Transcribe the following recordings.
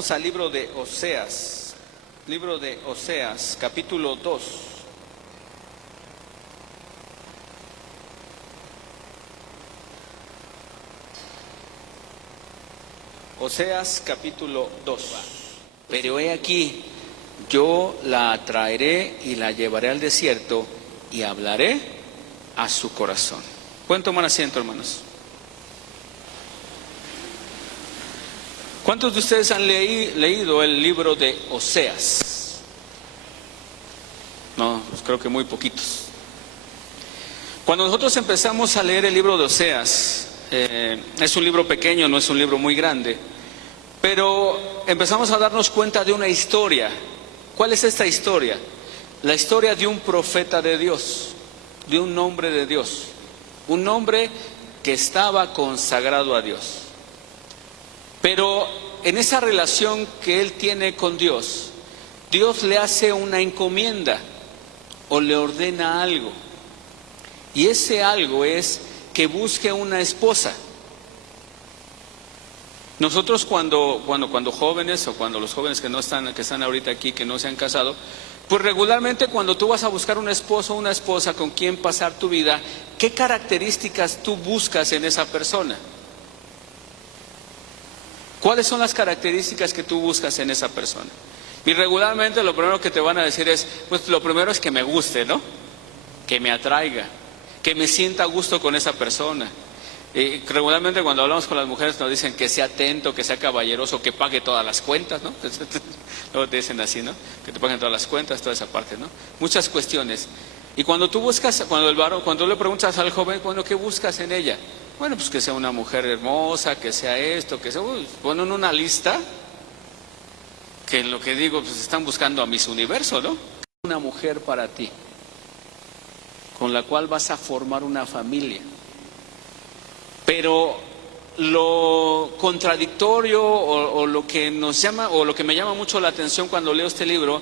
Vamos al libro de Oseas, capítulo 2. Oseas, capítulo 2. Pero he aquí, yo la traeré y la llevaré al desierto y hablaré a su corazón. ¿Pueden tomar asiento, hermanos? ¿Cuántos de ustedes han leído el libro de Oseas? No, pues creo que muy poquitos. Cuando nosotros empezamos a leer el libro de Oseas, es un libro pequeño, no es un libro muy grande, pero empezamos a darnos cuenta de una historia. ¿Cuál es esta historia? La historia de un profeta de Dios, de un hombre de Dios, un hombre que estaba consagrado a Dios. Pero en esa relación que él tiene con Dios, Dios le hace una encomienda o le ordena algo. Y ese algo es que busque una esposa. Nosotros cuando jóvenes, o cuando los jóvenes que están ahorita aquí, que no se han casado, pues regularmente cuando tú vas a buscar un esposo o una esposa con quien pasar tu vida, ¿qué características tú buscas en esa persona? ¿Cuáles son las características que tú buscas en esa persona? Y regularmente lo primero que te van a decir es, pues lo primero es que me guste, ¿no? Que me atraiga, que me sienta a gusto con esa persona. Y regularmente cuando hablamos con las mujeres nos dicen que sea atento, que sea caballeroso, que pague todas las cuentas, ¿no? Luego te dicen así, ¿no? Que te paguen todas las cuentas, toda esa parte, ¿no? Muchas cuestiones. Y cuando tú buscas, cuando le preguntas al joven, bueno, ¿qué buscas en ella? Bueno, pues que sea una mujer hermosa, que sea esto, que sea... ponen una lista que lo que digo, pues están buscando a Miss Universo, ¿no? Una mujer para ti, con la cual vas a formar una familia. Pero lo contradictorio o lo que nos llama, o lo que me llama mucho la atención cuando leo este libro,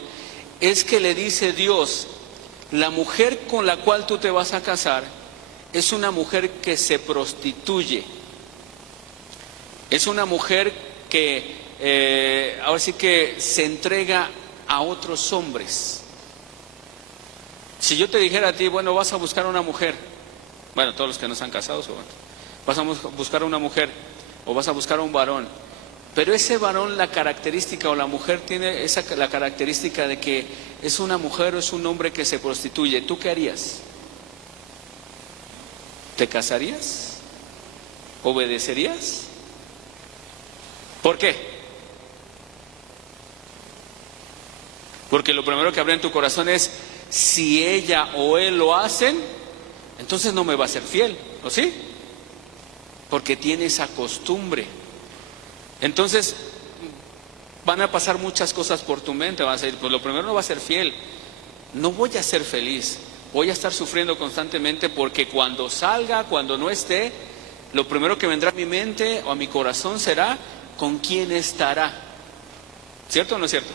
es que le dice Dios, la mujer con la cual tú te vas a casar es una mujer que se prostituye. Es una mujer que ahora sí que se entrega a otros hombres. Si yo te dijera a ti, bueno, vas a buscar una mujer, bueno, todos los que no están casados, vas a buscar una mujer o vas a buscar un varón, pero ese varón, la característica, o la mujer tiene la característica de que es una mujer o es un hombre que se prostituye, ¿tú qué harías? ¿Te casarías? ¿Obedecerías? ¿Por qué? Porque lo primero que habrá en tu corazón es, si ella o él lo hacen, entonces no me va a ser fiel, ¿o sí? Porque tiene esa costumbre. Entonces van a pasar muchas cosas por tu mente. Vas a decir, pues lo primero, no va a ser fiel, no voy a ser feliz, voy a estar sufriendo constantemente, porque cuando salga, cuando no esté, lo primero que vendrá a mi mente o a mi corazón será, ¿con quién estará? ¿Cierto o no es cierto?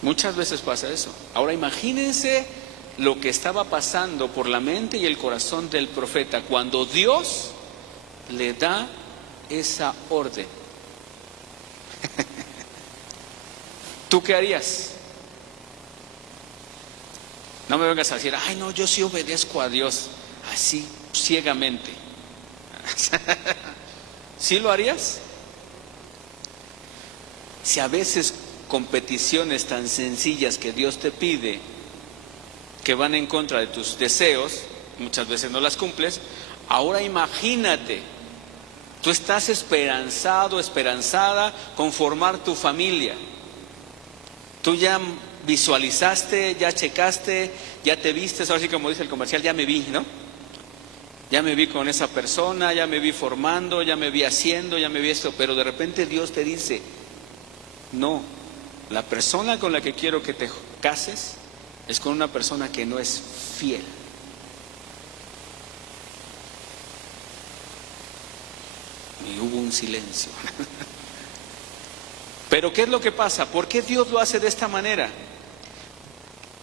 Muchas veces pasa eso. Ahora imagínense lo que estaba pasando por la mente y el corazón del profeta cuando Dios le da esa orden. ¿Tú qué harías? No me vengas a decir, ay no, yo sí obedezco a Dios, así ciegamente. ¿Sí lo harías? Si a veces con peticiones tan sencillas que Dios te pide, que van en contra de tus deseos, muchas veces no las cumples, ahora imagínate, tú estás esperanzado, esperanzada con formar tu familia. Tú ya visualizaste, ya checaste, ya te vistes, ahora sí como dice el comercial, ya me vi, ¿no? Ya me vi con esa persona, ya me vi formando, ya me vi haciendo, ya me vi esto, pero de repente Dios te dice, no, la persona con la que quiero que te cases es con una persona que no es fiel. Y hubo un silencio. Pero ¿qué es lo que pasa? ¿Por qué Dios lo hace de esta manera?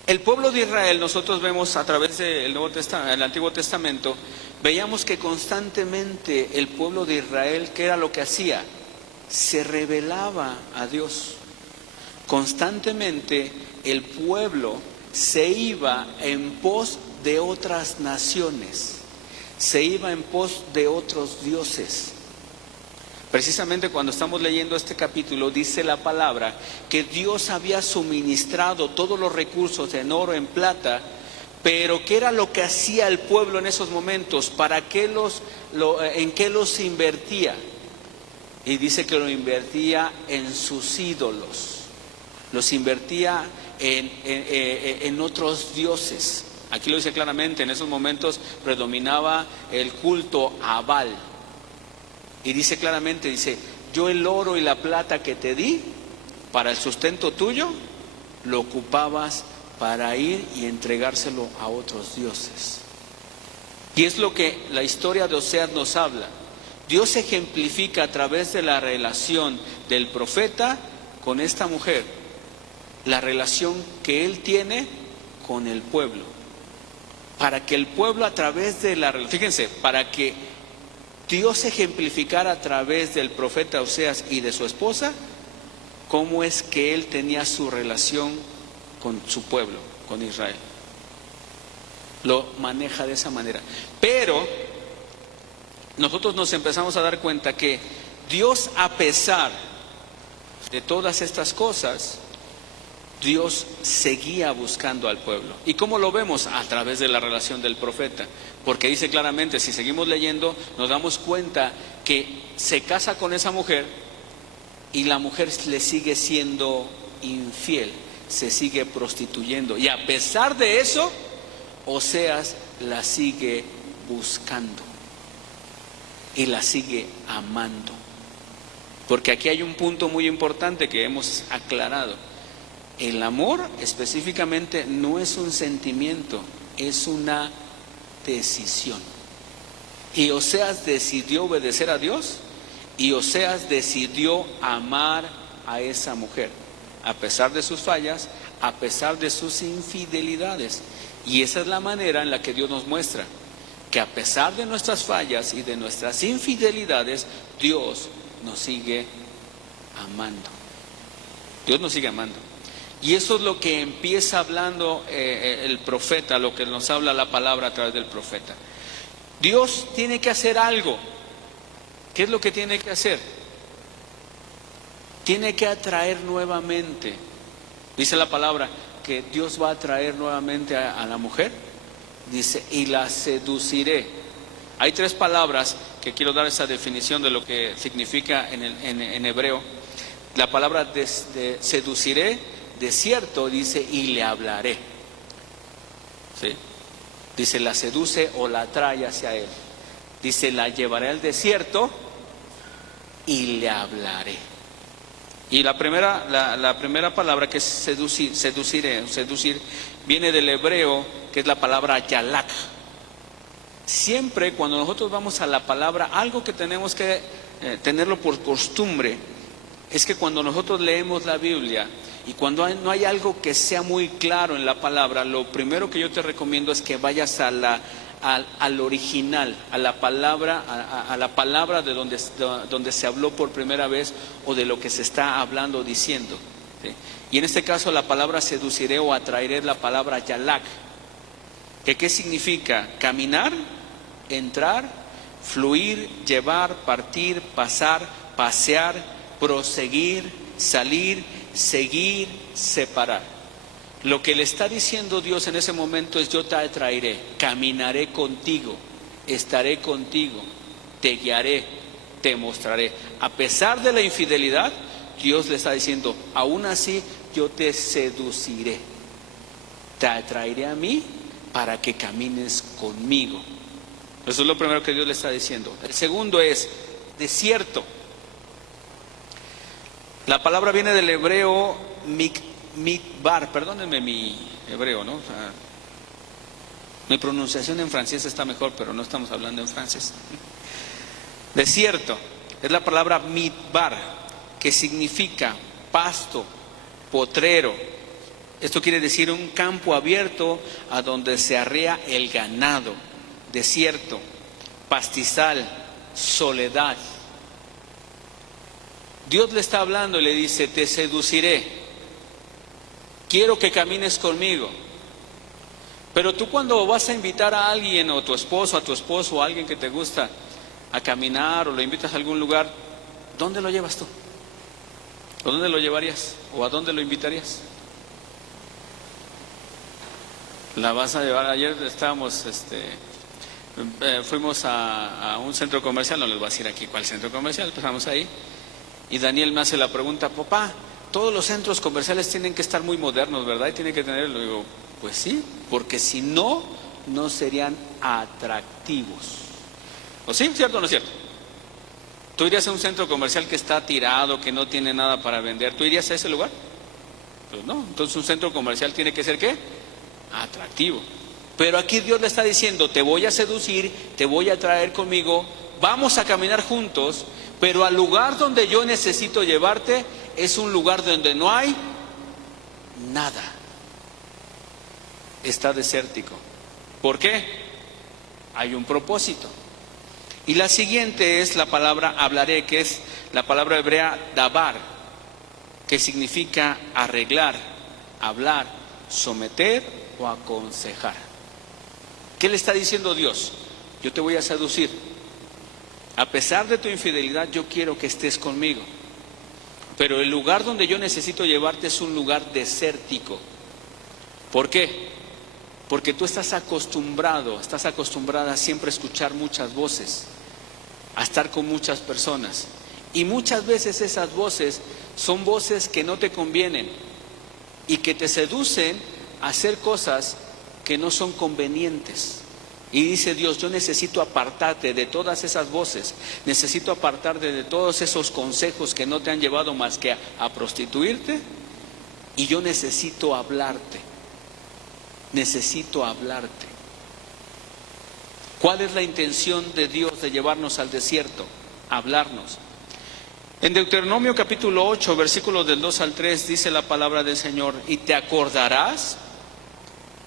El pueblo de Israel, nosotros vemos a través del Antiguo Testamento, veíamos que constantemente el pueblo de Israel, ¿qué era lo que hacía? se rebelaba a Dios. Constantemente el pueblo se iba en pos de otras naciones, se iba en pos de otros dioses. Precisamente cuando estamos leyendo este capítulo dice la palabra que Dios había suministrado todos los recursos en oro, en plata, pero ¿qué era lo que hacía el pueblo en esos momentos? ¿En qué los invertía? Y dice que lo invertía en sus ídolos, los invertía en otros dioses. Aquí lo dice claramente, en esos momentos predominaba el culto a Baal. Y dice claramente, dice, yo el oro y la plata que te di para el sustento tuyo, lo ocupabas para ir y entregárselo a otros dioses. Y es lo que la historia de Oseas nos habla. Dios ejemplifica a través de la relación del profeta con esta mujer, la relación que él tiene con el pueblo. Para que el pueblo a través de la relación, fíjense, para que Dios ejemplificara a través del profeta Oseas y de su esposa cómo es que él tenía su relación con su pueblo, con Israel. Lo maneja de esa manera. Pero nosotros nos empezamos a dar cuenta que Dios, a pesar de todas estas cosas, Dios seguía buscando al pueblo. ¿Y cómo lo vemos? A través de la relación del profeta. Porque dice claramente, si seguimos leyendo, nos damos cuenta que se casa con esa mujer y la mujer le sigue siendo infiel, se sigue prostituyendo. Y a pesar de eso, Oseas la sigue buscando y la sigue amando. Porque aquí hay un punto muy importante que hemos aclarado. El amor específicamente no es un sentimiento, es una decisión. Y Oseas decidió obedecer a Dios y Oseas decidió amar a esa mujer, a pesar de sus fallas, a pesar de sus infidelidades. Y esa es la manera en la que Dios nos muestra que a pesar de nuestras fallas y de nuestras infidelidades, Dios nos sigue amando. Dios nos sigue amando. Y eso es lo que empieza hablando el profeta, lo que nos habla la palabra a través del profeta. Dios tiene que hacer algo. ¿Qué es lo que tiene que hacer? Tiene que atraer nuevamente. Dice la palabra que Dios va a atraer nuevamente a la mujer. Dice, y la seduciré. Hay tres palabras que quiero dar esa definición de lo que significa en hebreo. La palabra de seduciré, de cierto, dice, y le hablaré. ¿Sí? Dice, la seduce o la atrae hacia él. Dice, la llevaré al desierto y le hablaré. Y la primera palabra que es seducir, seducir, viene del hebreo, que es la palabra yalak. Siempre cuando nosotros vamos a la palabra, algo que tenemos que tenerlo por costumbre, es que cuando nosotros leemos la Biblia y cuando no hay algo que sea muy claro en la palabra, lo primero que yo te recomiendo es que vayas al original, a la palabra de donde se habló por primera vez o de lo que se está hablando o diciendo. ¿Sí? Y en este caso la palabra seduciré o atraeré es la palabra yalak, que ¿qué significa? Caminar, entrar, fluir, llevar, partir, pasar, pasear, proseguir, salir, seguir, separar. Lo que le está diciendo Dios en ese momento es: yo te atraeré, caminaré contigo, estaré contigo, te guiaré, te mostraré. A pesar de la infidelidad, Dios le está diciendo: aún así yo te seduciré, te atraeré a mí para que camines conmigo. Eso es lo primero que Dios le está diciendo. El segundo es desierto. La palabra viene del hebreo mikbar, perdónenme mi hebreo, ¿no? O sea, mi pronunciación en francés está mejor, pero no estamos hablando en francés. Desierto es la palabra midbar, que significa pasto, potrero. Esto quiere decir un campo abierto a donde se arrea el ganado. Desierto, pastizal, soledad. Dios le está hablando y le dice, te seduciré, quiero que camines conmigo. Pero tú cuando vas a invitar a alguien, o a tu esposo o a alguien que te gusta, a caminar o lo invitas a algún lugar, ¿dónde lo llevas tú? ¿O dónde lo llevarías? ¿O a dónde lo invitarías? La vas a llevar. Ayer estábamos, fuimos a un centro comercial, no les voy a decir aquí cuál centro comercial, pasamos ahí, y Daniel me hace la pregunta, papá, todos los centros comerciales tienen que estar muy modernos, ¿verdad? Y tienen que tener, le digo, pues sí, porque si no, no serían atractivos. ¿O sí? ¿Cierto o no es cierto? ¿Tú irías a un centro comercial que está tirado, que no tiene nada para vender? ¿Tú irías a ese lugar? Pues no. Entonces un centro comercial tiene que ser ¿qué? Atractivo. Pero aquí Dios le está diciendo, te voy a seducir, te voy a traer conmigo, vamos a caminar juntos, pero al lugar donde yo necesito llevarte es un lugar donde no hay nada. Está desértico. ¿Por qué? Hay un propósito. Y la siguiente es la palabra hablaré, que es la palabra hebrea dabar, que significa arreglar, hablar, someter o aconsejar. ¿Qué le está diciendo Dios? Yo te voy a seducir. A pesar de tu infidelidad, yo quiero que estés conmigo. Pero el lugar donde yo necesito llevarte es un lugar desértico. ¿Por qué? Porque tú estás acostumbrada a siempre escuchar muchas voces, a estar con muchas personas. Y muchas veces esas voces son voces que no te convienen y que te seducen a hacer cosas que no son convenientes. Y dice Dios, yo necesito apartarte de todas esas voces, necesito apartarte de todos esos consejos que no te han llevado más que a prostituirte, y yo necesito hablarte. Necesito hablarte. ¿Cuál es la intención de Dios de llevarnos al desierto? Hablarnos. En Deuteronomio capítulo 8, versículos del 2 al 3, dice la palabra del Señor, y te acordarás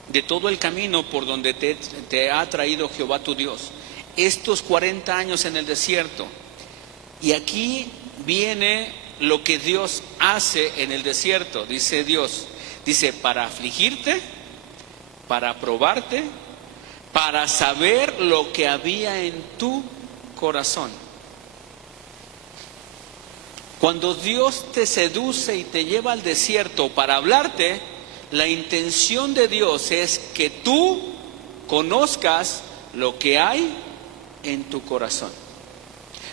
de todo el camino por donde te ha traído Jehová tu Dios, estos 40 años en el desierto. Y aquí viene lo que Dios hace en el desierto, dice Dios, dice, para afligirte, para probarte, para saber lo que había en tu corazón. Cuando Dios te seduce y te lleva al desierto para hablarte, la intención de Dios es que tú conozcas lo que hay en tu corazón.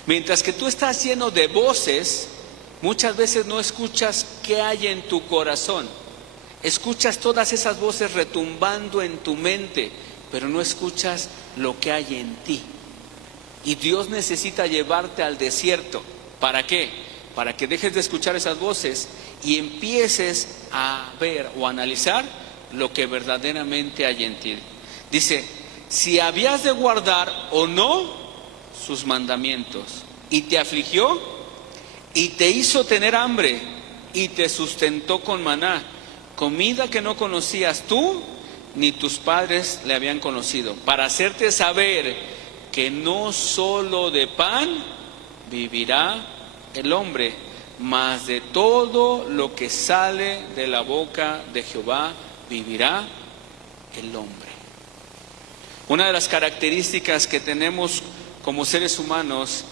Mientras que tú estás lleno de voces, muchas veces no escuchas qué hay en tu corazón. Escuchas todas esas voces retumbando en tu mente, pero no escuchas lo que hay en ti. Y Dios necesita llevarte al desierto. ¿Para qué? Para que dejes de escuchar esas voces y empieces a ver o analizar lo que verdaderamente hay en ti. Dice, si habías de guardar o no sus mandamientos, y te afligió, y te hizo tener hambre, y te sustentó con maná, comida que no conocías tú, ni tus padres le habían conocido, para hacerte saber que no solo de pan vivirá el hombre, mas de todo lo que sale de la boca de Jehová vivirá el hombre. Una de las características que tenemos como seres humanos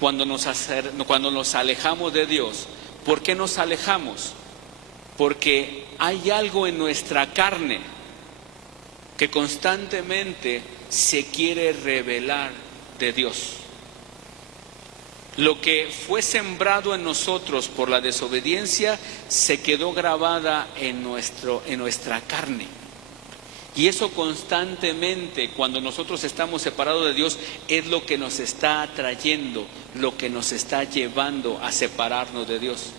cuando nos alejamos de Dios, ¿por qué nos alejamos? Porque hay algo en nuestra carne que constantemente se quiere revelar de Dios. Lo que fue sembrado en nosotros por la desobediencia se quedó grabada en nuestra carne. Y eso constantemente, cuando nosotros estamos separados de Dios, es lo que nos está atrayendo, lo que nos está llevando a separarnos de Dios.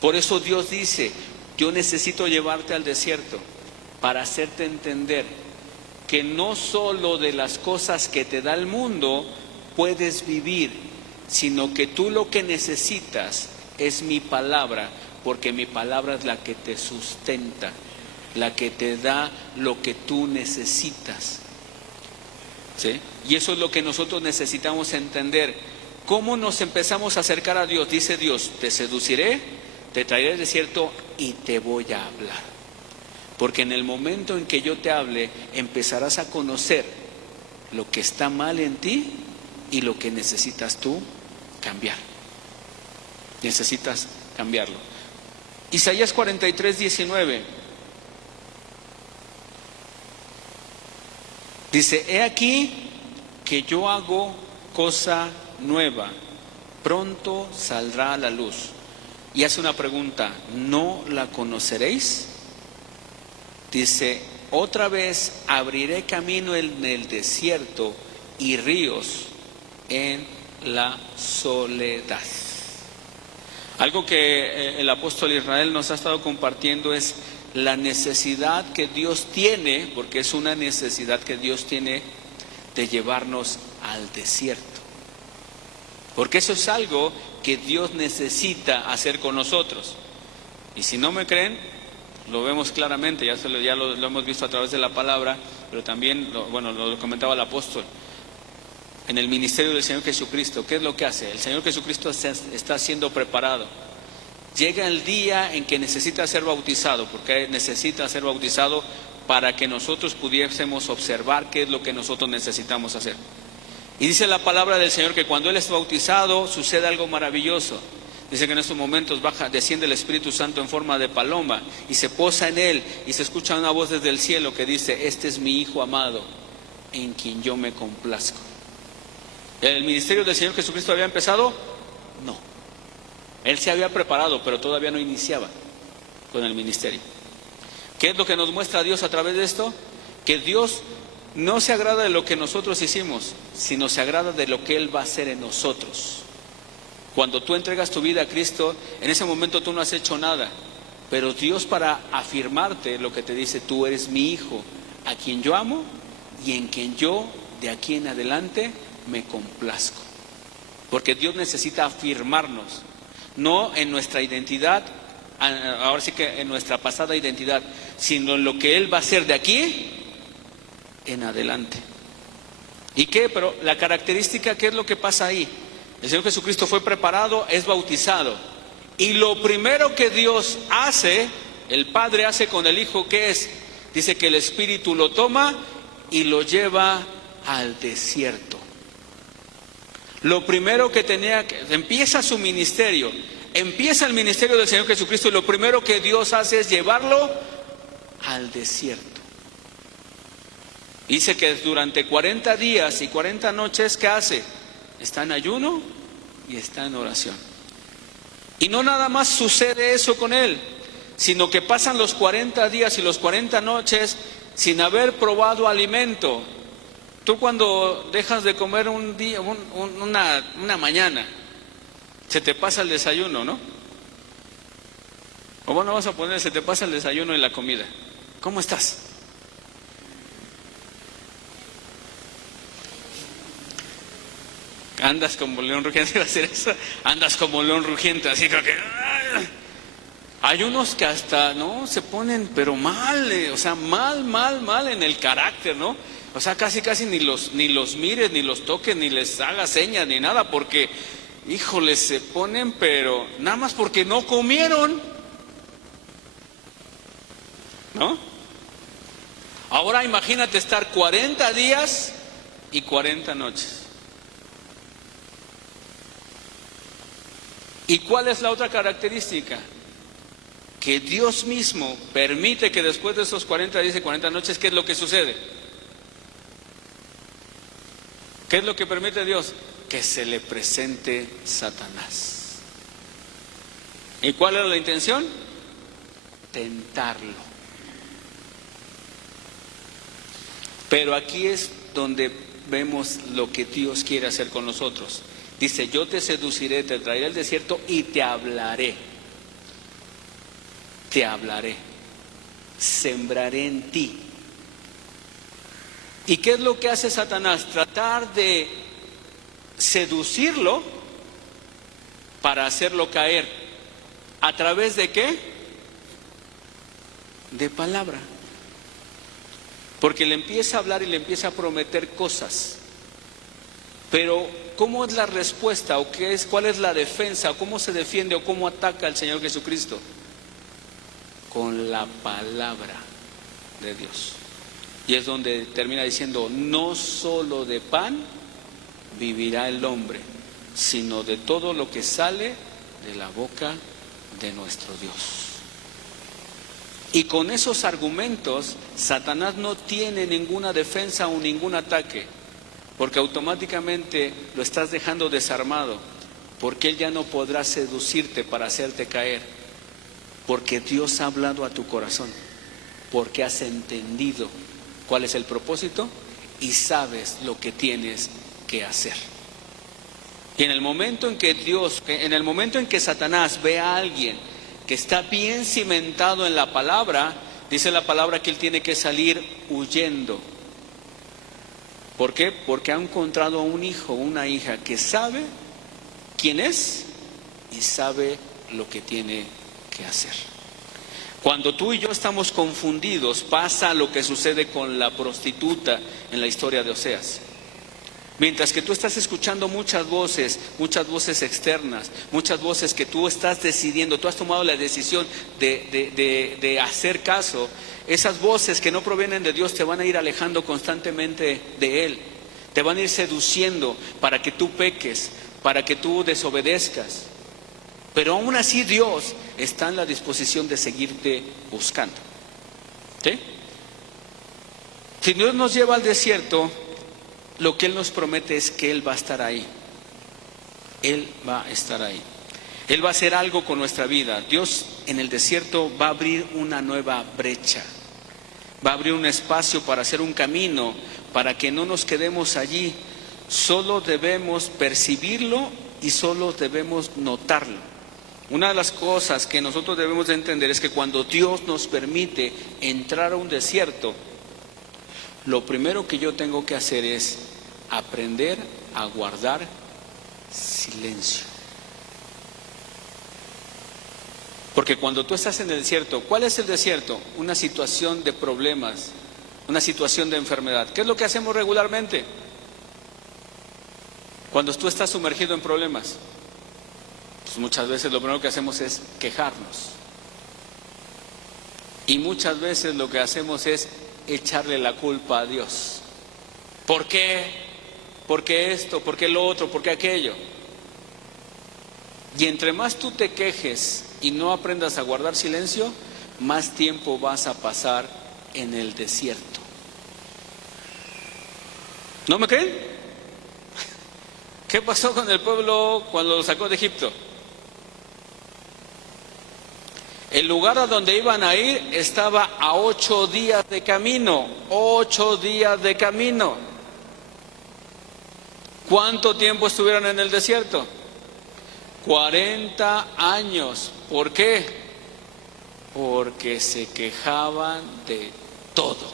Por eso Dios dice, yo necesito llevarte al desierto para hacerte entender que no solo de las cosas que te da el mundo puedes vivir, sino que tú lo que necesitas es mi palabra, porque mi palabra es la que te sustenta, la que te da lo que tú necesitas. ¿Sí? Y eso es lo que nosotros necesitamos entender. ¿Cómo nos empezamos a acercar a Dios? Dice Dios, te seduciré, te traeré al desierto y te voy a hablar. Porque en el momento en que yo te hable, empezarás a conocer lo que está mal en ti y lo que necesitas tú cambiar. Necesitas cambiarlo. Isaías 43:19 dice, he aquí que yo hago cosa nueva, pronto saldrá a la luz. Y hace una pregunta, ¿no la conoceréis? Dice, otra vez abriré camino en el desierto y ríos en la soledad. Algo que el apóstol Israel nos ha estado compartiendo es la necesidad que Dios tiene, porque es una necesidad que Dios tiene de llevarnos al desierto. Porque eso es algo que Dios necesita hacer con nosotros. Y si no me creen, lo vemos claramente, ya lo hemos visto a través de la palabra, pero también, lo comentaba el apóstol. En el ministerio del Señor Jesucristo, ¿qué es lo que hace? El Señor Jesucristo está siendo preparado. Llega el día en que necesita ser bautizado, porque necesita ser bautizado para que nosotros pudiésemos observar qué es lo que nosotros necesitamos hacer. Y dice la palabra del Señor que cuando Él es bautizado sucede algo maravilloso. Dice que en estos momentos desciende el Espíritu Santo en forma de paloma y se posa en Él y se escucha una voz desde el cielo que dice, este es mi Hijo amado, en quien yo me complazco. ¿El ministerio del Señor Jesucristo había empezado? No. Él se había preparado, pero todavía no iniciaba con el ministerio. ¿Qué es lo que nos muestra Dios a través de esto? Que Dios no se agrada de lo que nosotros hicimos, sino se agrada de lo que Él va a hacer en nosotros. Cuando tú entregas tu vida a Cristo, en ese momento tú no has hecho nada, pero Dios, para afirmarte, lo que te dice, tú eres mi Hijo, a quien yo amo y en quien yo de aquí en adelante me complazco. Porque Dios necesita afirmarnos, no en nuestra identidad, ahora sí que en nuestra pasada identidad, sino en lo que Él va a hacer de aquí en adelante. ¿Y qué? Pero la característica, ¿qué es lo que pasa ahí? El Señor Jesucristo fue preparado, es bautizado. Y lo primero que Dios hace, el Padre hace con el Hijo, ¿qué es? Dice que el Espíritu lo toma y lo lleva al desierto. Lo primero que empieza su ministerio, empieza el ministerio del Señor Jesucristo y lo primero que Dios hace es llevarlo al desierto. Dice que durante 40 días y 40 noches, ¿qué hace? Está en ayuno y está en oración. Y no nada más sucede eso con él, sino que pasan los 40 días y los 40 noches sin haber probado alimento. Tú cuando dejas de comer un día, una mañana, se te pasa el desayuno, ¿no? O bueno, vas a poner, se te pasa el desayuno y la comida. ¿Cómo estás? Andas como león rugiente, iba a hacer eso. Andas como león rugiente, así como que... Hay unos que hasta, ¿no? Se ponen, pero mal, o sea, mal en el carácter, ¿no? O sea, casi ni los mires, ni los toques, ni les hagas señas, ni nada, porque, híjole, se ponen, pero nada más porque no comieron, ¿no? Ahora imagínate estar 40 días y 40 noches. ¿Y cuál es la otra característica? Que Dios mismo permite que después de esos 40 días y 40 noches, ¿qué es lo que sucede? ¿Qué es lo que permite Dios? Que se le presente Satanás. ¿Y cuál era la intención? Tentarlo. Pero aquí es donde vemos lo que Dios quiere hacer con nosotros. Dice, yo te seduciré, te traeré al desierto y te hablaré. Te hablaré. Sembraré en ti. ¿Y qué es lo que hace Satanás? Tratar de seducirlo para hacerlo caer. ¿A través de qué? De palabra. Porque le empieza a hablar y le empieza a prometer cosas. Pero ¿cómo es la respuesta o cuál es la defensa, o cómo se defiende o cómo ataca al Señor Jesucristo? Con la palabra de Dios. Y es donde termina diciendo, no solo de pan vivirá el hombre, sino de todo lo que sale de la boca de nuestro Dios. Y con esos argumentos, Satanás no tiene ninguna defensa o ningún ataque, porque automáticamente lo estás dejando desarmado, porque él ya no podrá seducirte para hacerte caer, porque Dios ha hablado a tu corazón, porque has entendido cuál es el propósito y sabes lo que tienes que hacer. Y en el momento en que Satanás ve a alguien que está bien cimentado en la palabra, dice la palabra que él tiene que salir huyendo. ¿Por qué? Porque ha encontrado a un hijo o una hija que sabe quién es y sabe lo que tiene que hacer. Cuando tú y yo estamos confundidos, pasa lo que sucede con la prostituta en la historia de Oseas. Mientras que tú estás escuchando muchas voces externas, muchas voces que tú estás decidiendo, tú has tomado la decisión de hacer caso, esas voces que no provienen de Dios te van a ir alejando constantemente de Él, te van a ir seduciendo para que tú peques, para que tú desobedezcas. Pero aún así Dios está en la disposición de seguirte buscando. ¿Sí? Si Dios nos lleva al desierto, lo que Él nos promete es que Él va a estar ahí. Él va a estar ahí. Él va a hacer algo con nuestra vida. Dios en el desierto va a abrir una nueva brecha. Va a abrir un espacio para hacer un camino, para que no nos quedemos allí. Solo debemos percibirlo y solo debemos notarlo. Una de las cosas que nosotros debemos de entender es que cuando Dios nos permite entrar a un desierto, lo primero que yo tengo que hacer es aprender a guardar silencio. Porque cuando tú estás en el desierto, ¿cuál es el desierto? Una situación de problemas, una situación de enfermedad. ¿Qué es lo que hacemos regularmente? Cuando tú estás sumergido en problemas, pues muchas veces lo primero que hacemos es quejarnos. Y muchas veces lo que hacemos es echarle la culpa a Dios. ¿Por qué? ¿Por qué esto? ¿Por qué lo otro? ¿Por qué aquello? Y entre más tú te quejes y no aprendas a guardar silencio, más tiempo vas a pasar en el desierto. ¿No me creen? ¿Qué pasó con el pueblo cuando lo sacó de Egipto? El lugar a donde iban a ir estaba a 8 días de camino. 8 días de camino. ¿Cuánto tiempo estuvieron en el desierto? 40 años. ¿Por qué? Porque se quejaban de todo.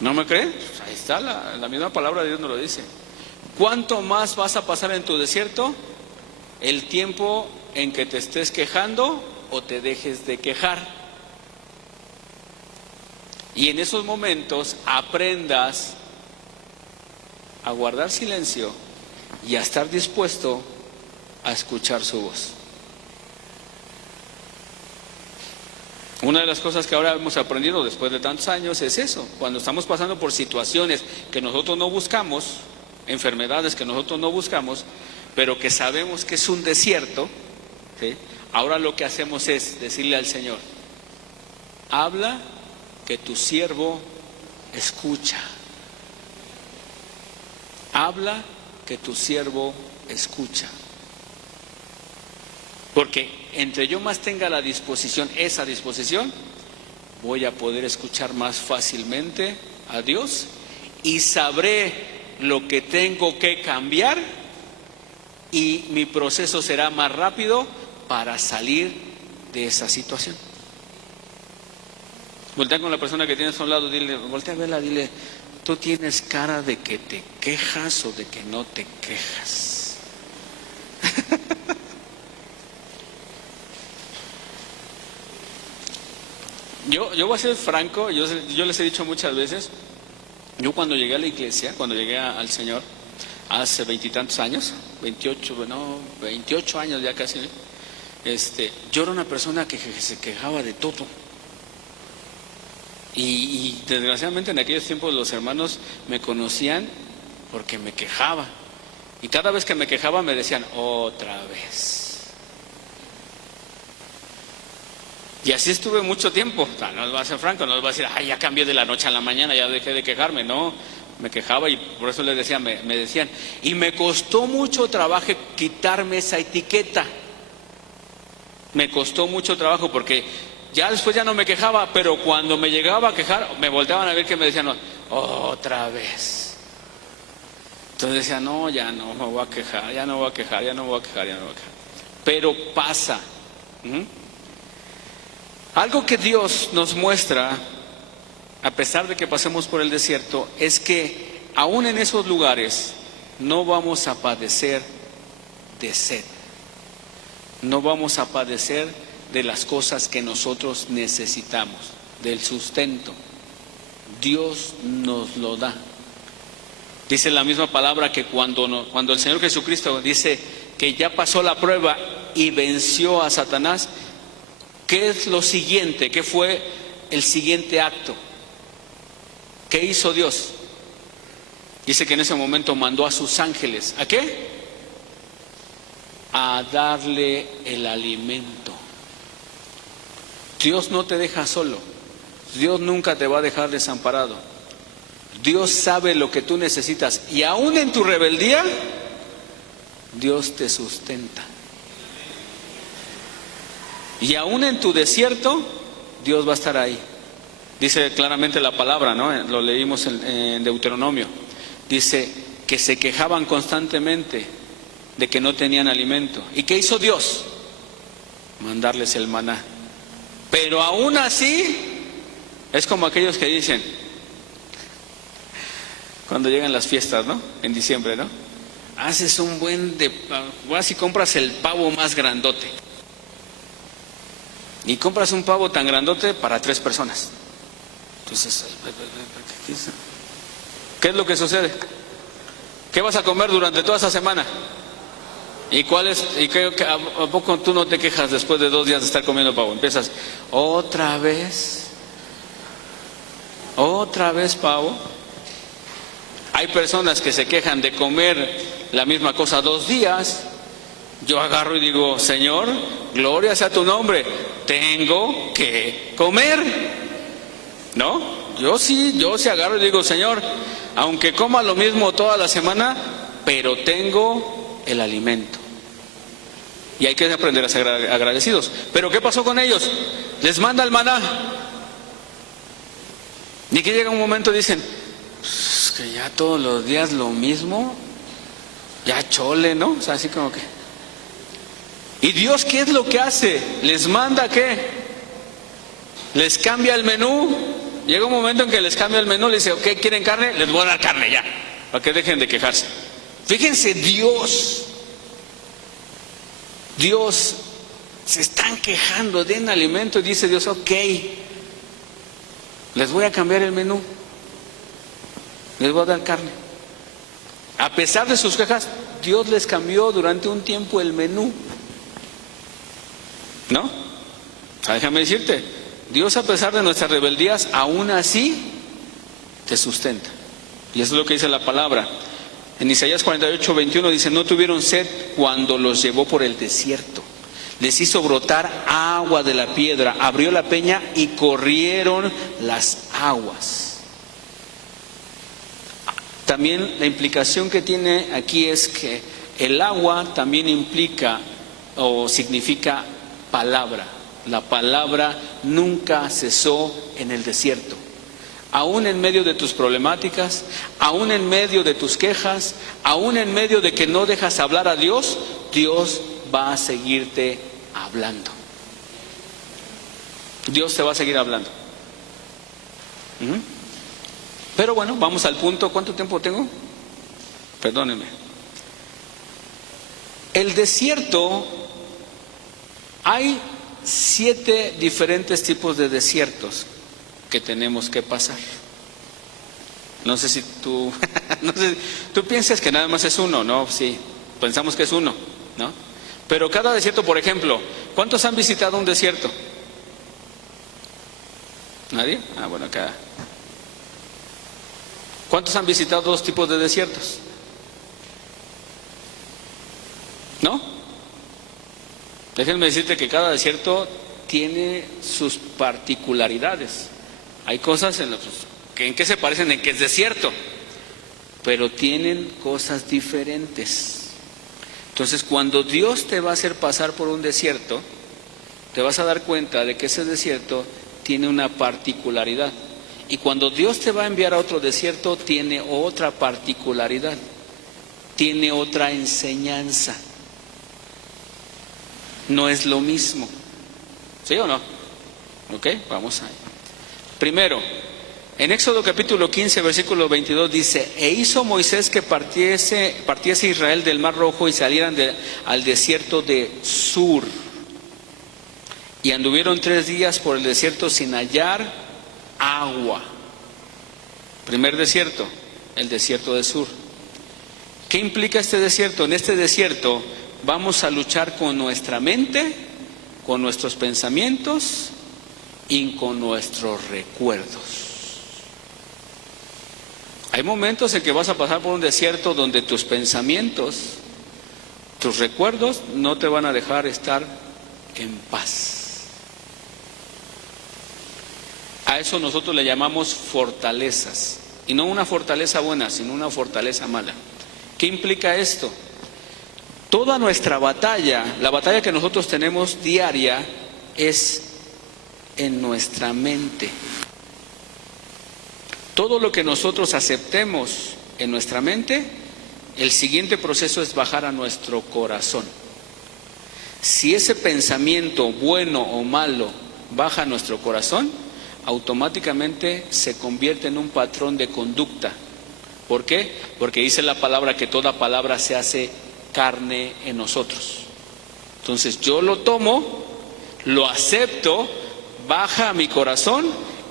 ¿No me creen? Pues ahí está, la misma palabra de Dios nos lo dice. ¿Cuánto más vas a pasar en tu desierto? El tiempo en que te estés quejando o te dejes de quejar. Y en esos momentos aprendas a guardar silencio y a estar dispuesto a escuchar su voz. Una de las cosas que ahora hemos aprendido después de tantos años es eso. Cuando estamos pasando por situaciones que nosotros no buscamos, enfermedades que nosotros no buscamos, pero que sabemos que es un desierto, ¿sí? Ahora lo que hacemos es decirle al Señor: habla, que tu siervo escucha. Habla, que tu siervo escucha. Porque entre yo más tenga la disposición, esa disposición, voy a poder escuchar más fácilmente a Dios y sabré lo que tengo que cambiar, y mi proceso será más rápido para salir de esa situación. Voltea con la persona que tienes a un lado, dile, voltea a verla, dile: tú tienes cara de que te quejas o de que no te quejas. Yo voy a ser franco, yo les he dicho muchas veces, Yo cuando llegué a la iglesia, cuando llegué al Señor, hace 20 y tantos años, 28 años ya casi, yo era una persona que se quejaba de todo. Y desgraciadamente en aquellos tiempos los hermanos me conocían porque me quejaba. Y cada vez que me quejaba me decían, otra vez. Y así estuve mucho tiempo. O sea, no les voy a ser franco, no les voy a decir, ay, ya cambié de la noche a la mañana, ya dejé de quejarme. No, me quejaba y por eso les decía, me decían. Y me costó mucho trabajo quitarme esa etiqueta. Me costó mucho trabajo porque ya después ya no me quejaba, pero cuando me llegaba a quejar, me volteaban a ver que me decían, otra vez. Entonces decía, no, ya no me voy a quejar, ya no voy a quejar. Pero pasa. Algo que Dios nos muestra, a pesar de que pasemos por el desierto, es que aún en esos lugares no vamos a padecer de sed. No vamos a padecer de las cosas que nosotros necesitamos, del sustento. Dios nos lo da. Dice la misma palabra que cuando el Señor Jesucristo dice que ya pasó la prueba y venció a Satanás, ¿qué es lo siguiente? ¿Qué fue el siguiente acto? ¿Qué hizo Dios? Dice que en ese momento mandó a sus ángeles. ¿A qué? A darle el alimento. Dios no te deja solo. Dios nunca te va a dejar desamparado. Dios sabe lo que tú necesitas. Y aún en tu rebeldía, Dios te sustenta. Y aún en tu desierto, Dios va a estar ahí. Dice claramente la palabra, ¿no? Lo leímos en Deuteronomio. Dice que se quejaban constantemente de que no tenían alimento. ¿Y qué hizo Dios? Mandarles el maná. Pero aún así, es como aquellos que dicen, cuando llegan las fiestas, ¿no? En diciembre, ¿no? Haces un vas y compras el pavo más grandote. Y compras un pavo tan grandote para 3 personas. Entonces, ¿qué es lo que sucede? ¿Qué vas a comer durante toda esa semana? ¿Y a poco tú no te quejas después de 2 días de estar comiendo pavo? Empiezas, otra vez pavo. Hay personas que se quejan de comer la misma cosa 2 días. Yo agarro y digo, Señor, gloria sea tu nombre, tengo que comer. ¿No? Yo sí agarro y digo, Señor, aunque coma lo mismo toda la semana, pero tengo el alimento. Y hay que aprender a ser agradecidos. Pero ¿qué pasó con ellos? Les manda el maná. Y que llega un momento y dicen, pues, que ya todos los días lo mismo, ya chole, ¿no? O sea, así como que... ¿Y Dios qué es lo que hace? ¿Les manda qué? ¿Les cambia el menú? Llega un momento en que les cambia el menú, les dice, ok, ¿quieren carne? Les voy a dar carne ya, para que dejen de quejarse. Fíjense, Dios se están quejando, den alimento, y dice Dios, ok, les voy a cambiar el menú, les voy a dar carne. A pesar de sus quejas, Dios les cambió durante un tiempo el menú. ¿No? O sea, déjame decirte, Dios, a pesar de nuestras rebeldías, aún así te sustenta. Y eso es lo que dice la palabra. En Isaías 48:21 dice, no tuvieron sed cuando los llevó por el desierto. Les hizo brotar agua de la piedra, abrió la peña y corrieron las aguas. También la implicación que tiene aquí es que el agua también implica o significa palabra. La palabra nunca cesó en el desierto. Aún en medio de tus problemáticas, aún en medio de tus quejas, aún en medio de que no dejas hablar a Dios, Dios va a seguirte hablando. Dios te va a seguir hablando. Pero bueno, vamos al punto. ¿Cuánto tiempo tengo? Perdónenme. El desierto, hay 7 diferentes tipos de desiertos que tenemos que pasar. No sé si tú, no sé, tú piensas que nada más es uno, ¿no? Sí, pensamos que es uno, ¿no? Pero cada desierto, por ejemplo, ¿cuántos han visitado un desierto? ¿Nadie? Ah, bueno, acá. ¿Cuántos han visitado dos tipos de desiertos? ¿No? Déjenme decirte que cada desierto tiene sus particularidades. Hay cosas en que se parecen en que es desierto, pero tienen cosas diferentes. Entonces, cuando Dios te va a hacer pasar por un desierto, te vas a dar cuenta de que ese desierto tiene una particularidad. Y cuando Dios te va a enviar a otro desierto, tiene otra particularidad, tiene otra enseñanza. No es lo mismo. ¿Sí o no? Ok, vamos ahí. Primero, en Éxodo capítulo 15, versículo 22 dice: e hizo Moisés que partiese Israel del Mar Rojo y salieran al desierto de Sur. Y anduvieron 3 días por el desierto sin hallar agua. Primer desierto, el desierto de Sur. ¿Qué implica este desierto? En este desierto vamos a luchar con nuestra mente, con nuestros pensamientos y con nuestros recuerdos. Hay momentos en que vas a pasar por un desierto donde tus pensamientos, tus recuerdos no te van a dejar estar en paz. A eso nosotros le llamamos fortalezas, y no una fortaleza buena, sino una fortaleza mala. ¿Qué implica esto? Toda nuestra batalla, la batalla que nosotros tenemos diaria, es en nuestra mente. Todo lo que nosotros aceptemos en nuestra mente, el siguiente proceso es bajar a nuestro corazón. Si ese pensamiento, bueno o malo, baja a nuestro corazón, automáticamente se convierte en un patrón de conducta. ¿Por qué? Porque dice la palabra que toda palabra se hace carne en nosotros. Entonces yo lo tomo, lo acepto, baja a mi corazón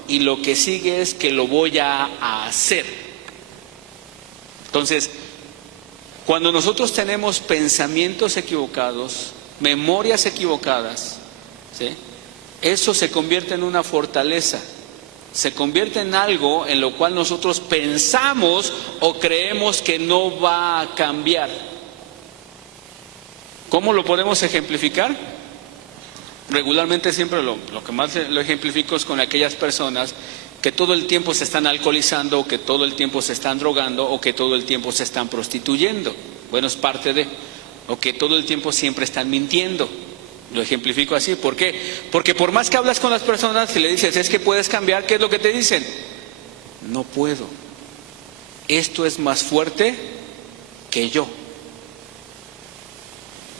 y lo que sigue es que lo voy a hacer. Entonces, cuando nosotros tenemos pensamientos equivocados, memorias equivocadas, ¿sí?, eso se convierte en una fortaleza, se convierte en algo en lo cual nosotros pensamos o creemos que no va a cambiar. ¿Cómo lo podemos ejemplificar? Regularmente siempre lo que más lo ejemplifico es con aquellas personas que todo el tiempo se están alcoholizando, o que todo el tiempo se están drogando, o que todo el tiempo se están prostituyendo. Bueno, es parte de, o que todo el tiempo siempre están mintiendo. Lo ejemplifico así. ¿Por qué? Porque por más que hablas con las personas y le dices, es que puedes cambiar, ¿qué es lo que te dicen? No puedo. Esto es más fuerte que yo.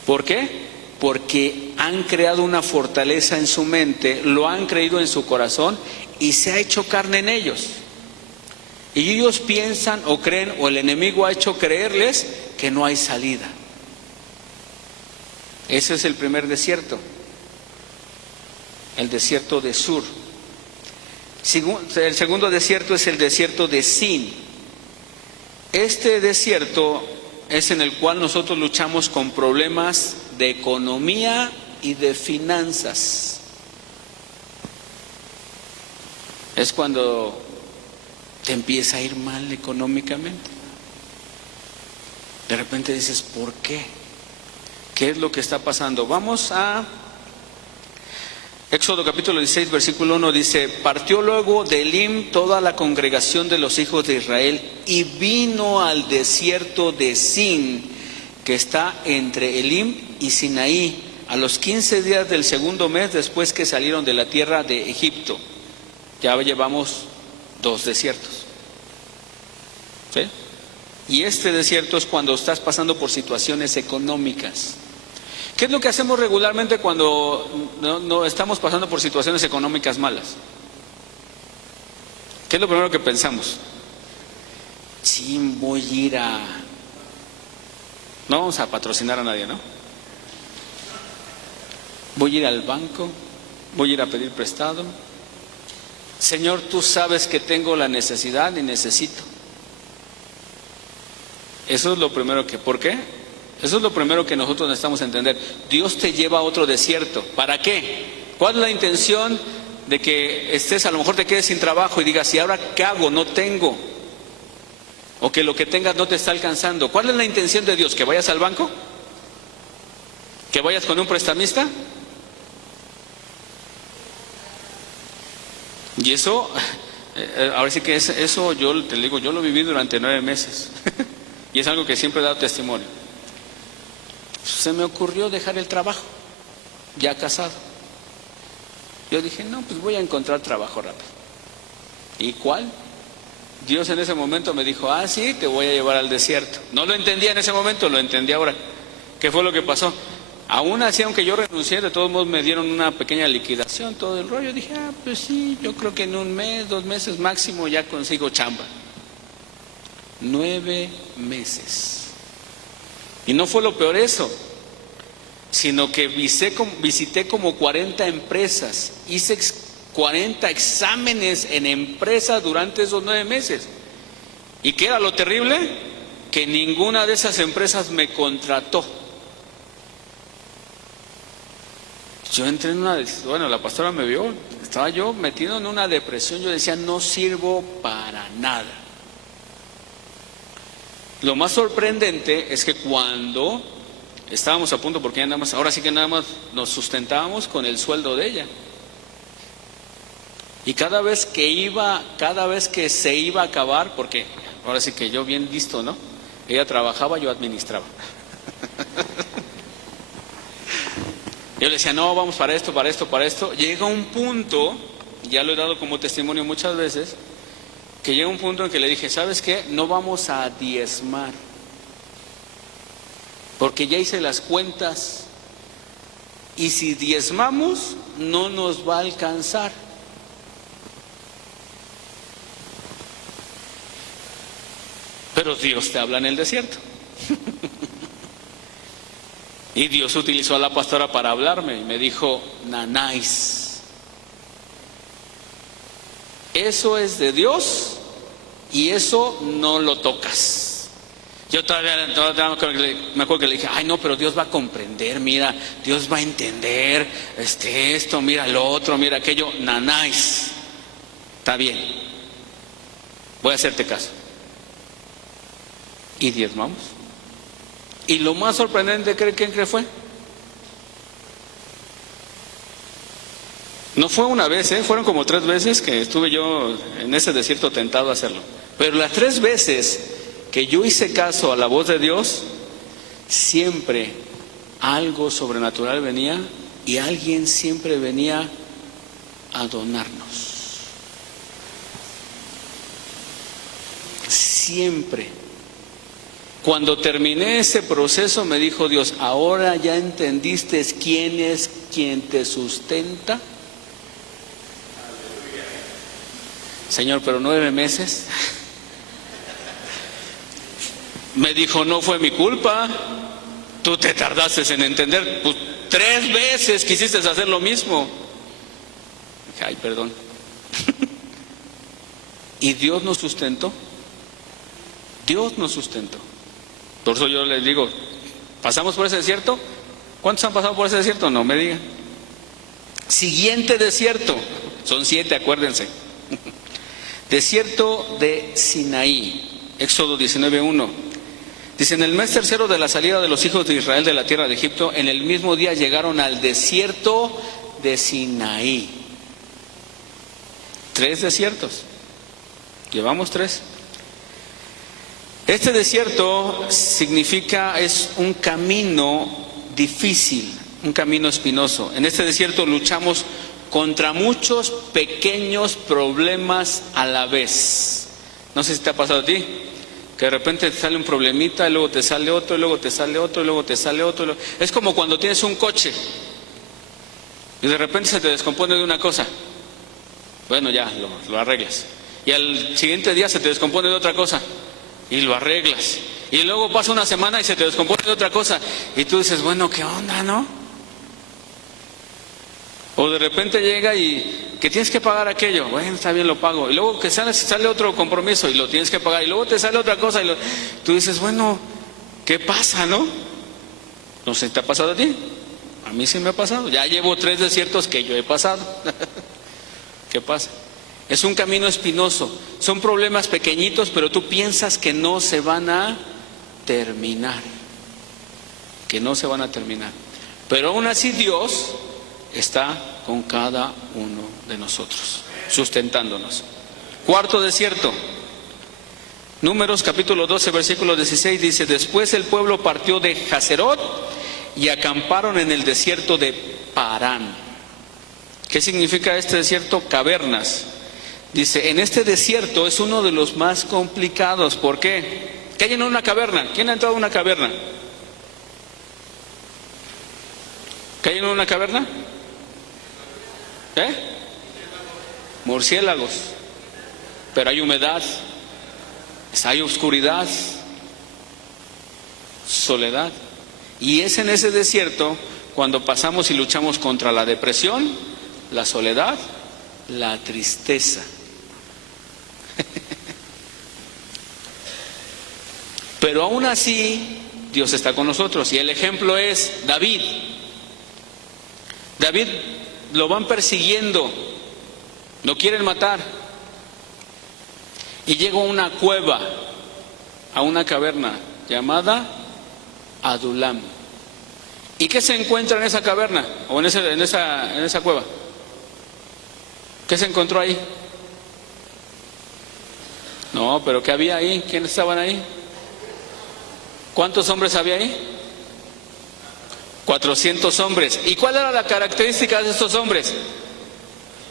¿Por qué? Porque han creado una fortaleza en su mente, lo han creído en su corazón y se ha hecho carne en ellos. Y ellos piensan o creen, o el enemigo ha hecho creerles que no hay salida. Ese es el primer desierto, el desierto de Sur. El segundo desierto es el desierto de Sin. Este desierto es en el cual nosotros luchamos con problemas de economía y de finanzas. Es cuando te empieza a ir mal económicamente. De repente dices, ¿por qué? ¿Qué es lo que está pasando? Vamos a Éxodo capítulo 16, versículo 1, dice: partió luego de Elim toda la congregación de los hijos de Israel y vino al desierto de Sin, que está entre Elim y Sinaí, a los 15 días del segundo mes después que salieron de la tierra de Egipto. Ya llevamos 2 desiertos. ¿Sí? Y este desierto es cuando estás pasando por situaciones económicas. ¿Qué es lo que hacemos regularmente cuando no estamos pasando por situaciones económicas malas? ¿Qué es lo primero que pensamos? Sí, voy a ir a... No vamos a patrocinar a nadie, ¿no? Voy a ir al banco, voy a ir a pedir prestado. Señor, tú sabes que tengo la necesidad y necesito. Eso es lo primero que, ¿por qué? Eso es lo primero que nosotros necesitamos entender. Dios te lleva a otro desierto. ¿Para qué? ¿Cuál es la intención de que estés, a lo mejor te quedes sin trabajo y digas, ¿y ahora qué hago? No tengo. O que lo que tengas no te está alcanzando. ¿Cuál es la intención de Dios? ¿Que vayas al banco? ¿Que vayas con un prestamista? Y eso, ahora sí que eso yo te digo, yo lo viví durante 9 meses. Y es algo que siempre he dado testimonio. Se me ocurrió dejar el trabajo, ya casado. Yo dije, no, pues voy a encontrar trabajo rápido. ¿Y cuál? Dios en ese momento me dijo, sí, te voy a llevar al desierto. No lo entendía en ese momento, lo entendí ahora. ¿Qué fue lo que pasó? Aún así, aunque yo renuncié, de todos modos me dieron una pequeña liquidación, todo el rollo. Dije, pues sí, yo creo que en 1 mes, 2 meses máximo ya consigo chamba. 9 meses. Y no fue lo peor eso, sino que visité como 40 empresas, hice 40 exámenes en empresas durante esos 9 meses. ¿Y qué era lo terrible? Que ninguna de esas empresas me contrató. Yo entré en la pastora me vio, estaba yo metido en una depresión, yo decía, no sirvo para nada. Lo más sorprendente es que cuando estábamos a punto, porque ya nada más, ahora sí que nada más nos sustentábamos con el sueldo de ella. Y cada vez que se iba a acabar, porque ahora sí que yo bien listo, ¿no? Ella trabajaba, yo administraba. Yo le decía, no, vamos para esto, para esto, para esto. Llega un punto, ya lo he dado como testimonio muchas veces, que llega un punto en que le dije, ¿sabes qué? No vamos a diezmar, porque ya hice las cuentas, y si diezmamos, no nos va a alcanzar. Pero Dios te habla en el desierto. Y Dios utilizó a la pastora para hablarme y me dijo, nanáis, eso es de Dios y eso no lo tocas. Yo todavía me acuerdo que le dije, ay no, pero Dios va a comprender, mira, Dios va a entender, esto, mira lo otro, mira aquello, nanáis, está bien, voy a hacerte caso. Y diezmamos. Y lo más sorprendente, ¿quién cree fue? No fue una vez, fueron como 3 veces que estuve yo en ese desierto tentado a hacerlo. Pero las 3 veces que yo hice caso a la voz de Dios, siempre algo sobrenatural venía y alguien siempre venía a donarnos. Siempre. Cuando terminé ese proceso me dijo Dios, ahora ya entendiste quién es quien te sustenta. Señor, pero 9 meses. Me dijo, no fue mi culpa, tú te tardaste en entender, pues 3 veces quisiste hacer lo mismo. Dije, ay, perdón. Y Dios nos sustentó. Dios nos sustentó. Por eso yo les digo, ¿pasamos por ese desierto? ¿Cuántos han pasado por ese desierto? No me digan. Siguiente desierto, son 7, acuérdense. Desierto de Sinaí, Éxodo 19:1. Dice, en el mes tercero de la salida de los hijos de Israel de la tierra de Egipto, en el mismo día llegaron al desierto de Sinaí. 3 desiertos, llevamos 3. Este desierto significa, es un camino difícil, un camino espinoso. En este desierto luchamos contra muchos pequeños problemas a la vez. No sé si te ha pasado a ti, que de repente te sale un problemita, y luego te sale otro, y luego te sale otro, y luego te sale otro. Es como cuando tienes un coche y de repente se te descompone de una cosa. Bueno, ya lo arreglas. Y al siguiente día se te descompone de otra cosa. Y lo arreglas. Y luego pasa una semana y se te descompone de otra cosa. Y tú dices, bueno, ¿qué onda, no? O de repente llega y que tienes que pagar aquello. Bueno, está bien, lo pago. Y luego que sale otro compromiso y lo tienes que pagar. Y luego te sale otra cosa y tú dices, bueno, ¿qué pasa, no? No sé, ¿te ha pasado a ti? A mí sí me ha pasado. Ya llevo 3 desiertos que yo he pasado. ¿Qué pasa? Es un camino espinoso. Son problemas pequeñitos, pero tú piensas que no se van a terminar. Que no se van a terminar. Pero aún así Dios está con cada uno de nosotros, sustentándonos. Cuarto desierto. Números capítulo 12, versículo 16 dice: después el pueblo partió de Hazerot y acamparon en el desierto de Parán. ¿Qué significa este desierto? Cavernas. Dice, en este desierto es uno de los más complicados. ¿Por qué? ¿Qué hay en una caverna? ¿Quién ha entrado a una caverna? ¿Qué hay en una caverna? Murciélagos. Pero hay humedad, hay oscuridad, soledad. Y es en ese desierto cuando pasamos y luchamos contra la depresión, la soledad, la tristeza. Pero aún así Dios está con nosotros. Y el ejemplo es David. David lo van persiguiendo, lo quieren matar, y llega a una cueva, a una caverna llamada Adulam. ¿Y qué se encuentra en esa caverna o en esa cueva? ¿Qué se encontró ahí? No, pero ¿qué había ahí? ¿Quiénes estaban ahí? ¿Cuántos hombres había ahí? 400 hombres. ¿Y cuál era la característica de estos hombres?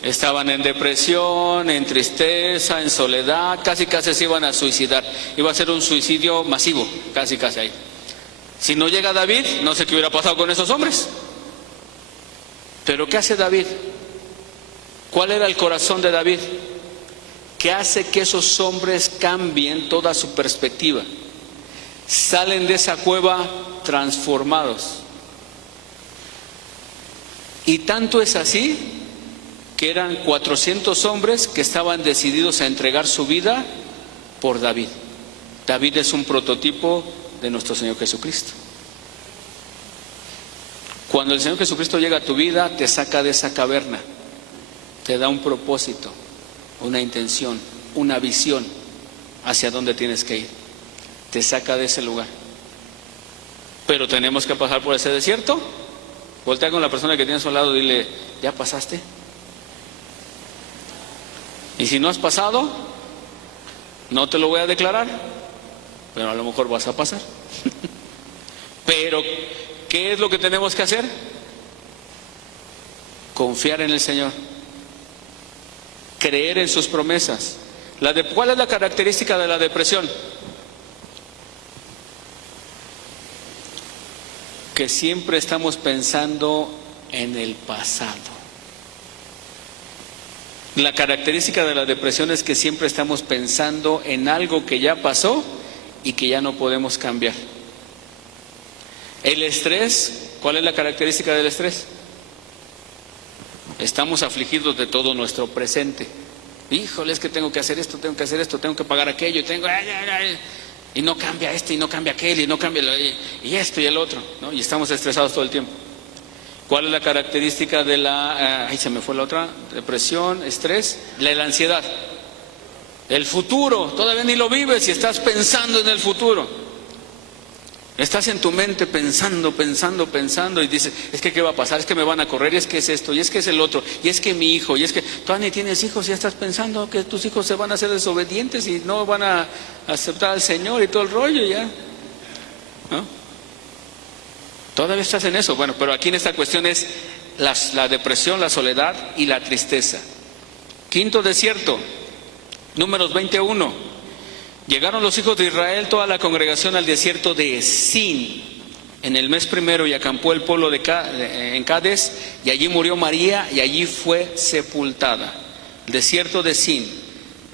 Estaban en depresión, en tristeza, en soledad, casi se iban a suicidar. Iba a ser un suicidio masivo, casi ahí. Si no llega David, no sé qué hubiera pasado con esos hombres. Pero ¿qué hace David? ¿Cuál era el corazón de David? ¿Qué hace que esos hombres cambien toda su perspectiva? Salen de esa cueva transformados. Y tanto es así que eran 400 hombres que estaban decididos a entregar su vida por David. David es un prototipo de nuestro Señor Jesucristo. Cuando el Señor Jesucristo llega a tu vida, te saca de esa caverna, te da un propósito, una intención, una visión hacia dónde tienes que ir. Te saca de ese lugar. Pero tenemos que pasar por ese desierto. Voltea con la persona que tienes a su lado y dile, ¿ya pasaste? Y si no has pasado, no te lo voy a declarar, pero a lo mejor vas a pasar. Pero, ¿qué es lo que tenemos que hacer? Confiar en el Señor, creer en sus promesas. ¿Cuál es la característica de la depresión? Que siempre estamos pensando en el pasado. La característica de la depresión es que siempre estamos pensando en algo que ya pasó y que ya no podemos cambiar. El estrés, ¿cuál es la característica del estrés? Estamos afligidos de todo nuestro presente. Híjole, es que tengo que hacer esto, tengo que pagar aquello, y no cambia este, y no cambia aquel, y no cambia y esto y el otro, ¿no? Y estamos estresados todo el tiempo. ¿Cuál es la característica de la, se me fue la otra, depresión, estrés? La ansiedad. El futuro, todavía ni lo vives y estás pensando en el futuro. Estás en tu mente pensando y dices, es que ¿qué va a pasar? Es que me van a correr, y es que es esto, y es que es el otro, y es que mi hijo, y es que tú ni tienes hijos y ya estás pensando que tus hijos se van a hacer desobedientes y no van a aceptar al Señor y todo el rollo ya, ¿no? Todavía estás en eso. Bueno, pero aquí en esta cuestión es la depresión, la soledad y la tristeza. Quinto desierto, Números 21. Llegaron los hijos de Israel, toda la congregación, al desierto de Sin en el mes primero, y acampó el pueblo en Cades, y allí murió María y allí fue sepultada. El desierto de Sin,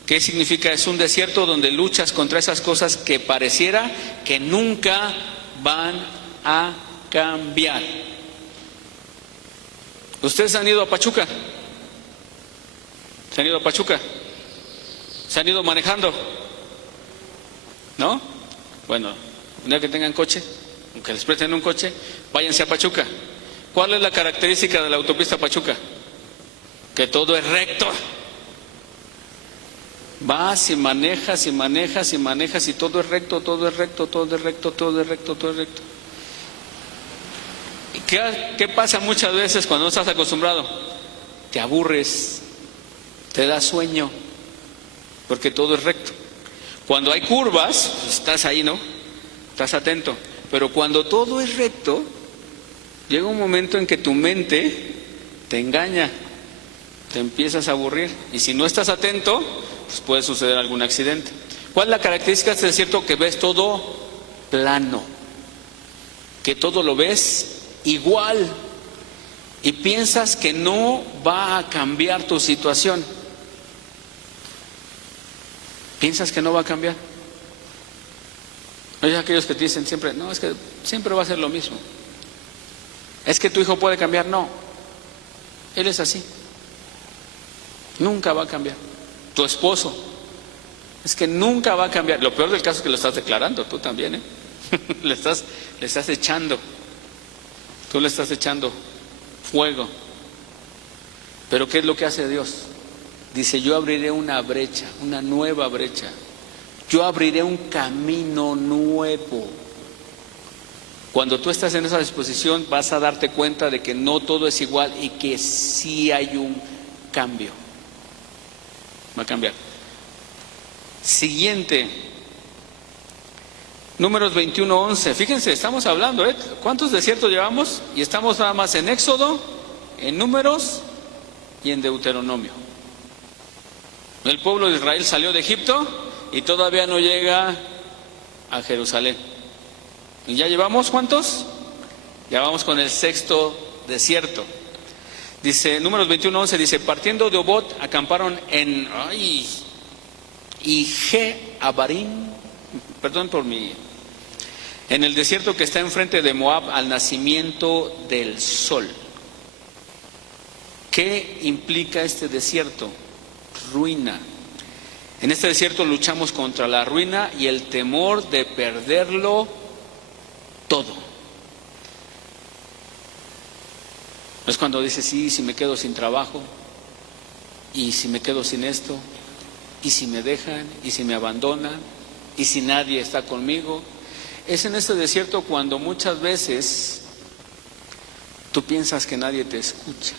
¿qué significa? Es un desierto donde luchas contra esas cosas que pareciera que nunca van a cambiar. ¿Ustedes han ido a Pachuca? ¿Se han ido a Pachuca? ¿Se han ido manejando? ¿No? Bueno, un día que tengan coche, aunque les presten un coche, váyanse a Pachuca. ¿Cuál es la característica de la autopista Pachuca? Que todo es recto. Vas y manejas y manejas y manejas y todo es recto, todo es recto, todo es recto, todo es recto, todo es recto. ¿Y qué pasa muchas veces cuando no estás acostumbrado? Te aburres, te da sueño, porque todo es recto. Cuando hay curvas, estás ahí, ¿no? Estás atento. Pero cuando todo es recto, llega un momento en que tu mente te engaña, te empiezas a aburrir. Y si no estás atento, pues puede suceder algún accidente. ¿Cuál es la característica de este desierto? Que ves todo plano, que todo lo ves igual y piensas que no va a cambiar tu situación. Piensas que no va a cambiar. Hay aquellos que te dicen siempre, no, es que siempre va a ser lo mismo. Es que tu hijo puede cambiar. No, él es así, nunca va a cambiar. Tu esposo, es que nunca va a cambiar. Lo peor del caso es que lo estás declarando tú también, ¿eh? le estás echando, tú le estás echando fuego. Pero ¿qué es lo que hace Dios? Dice, yo abriré una brecha, una nueva brecha. Yo abriré un camino nuevo. Cuando tú estás en esa disposición vas a darte cuenta de que no todo es igual y que sí hay un cambio. Va a cambiar. Siguiente. Números 21:11. Fíjense, estamos hablando, ¿cuántos desiertos llevamos? Y estamos nada más en Éxodo, en Números y en Deuteronomio. El pueblo de Israel salió de Egipto y todavía no llega a Jerusalén. ¿Y ya llevamos cuántos? Ya vamos con el sexto desierto. Dice, Números 21:11 dice, partiendo de Obot, acamparon en Ije-Abarim, en el desierto que está enfrente de Moab, al nacimiento del sol. ¿Qué implica este desierto? Ruina. En este desierto luchamos contra la ruina y el temor de perderlo todo. Es cuando dices, sí, si me quedo sin trabajo, y si me quedo sin esto, y si me dejan, y si me abandonan, y si nadie está conmigo. Es en este desierto cuando muchas veces tú piensas que nadie te escucha,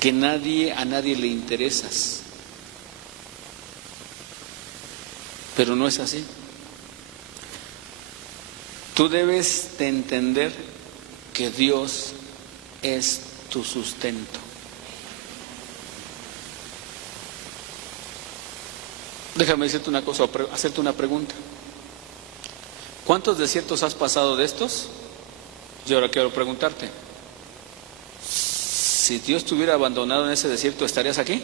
que a nadie le interesas, pero no es así. Tú debes de entender que Dios es tu sustento. Déjame decirte una cosa, hacerte una pregunta. ¿Cuántos desiertos has pasado de estos? Yo ahora quiero preguntarte, si Dios te hubiera abandonado en ese desierto, ¿estarías aquí?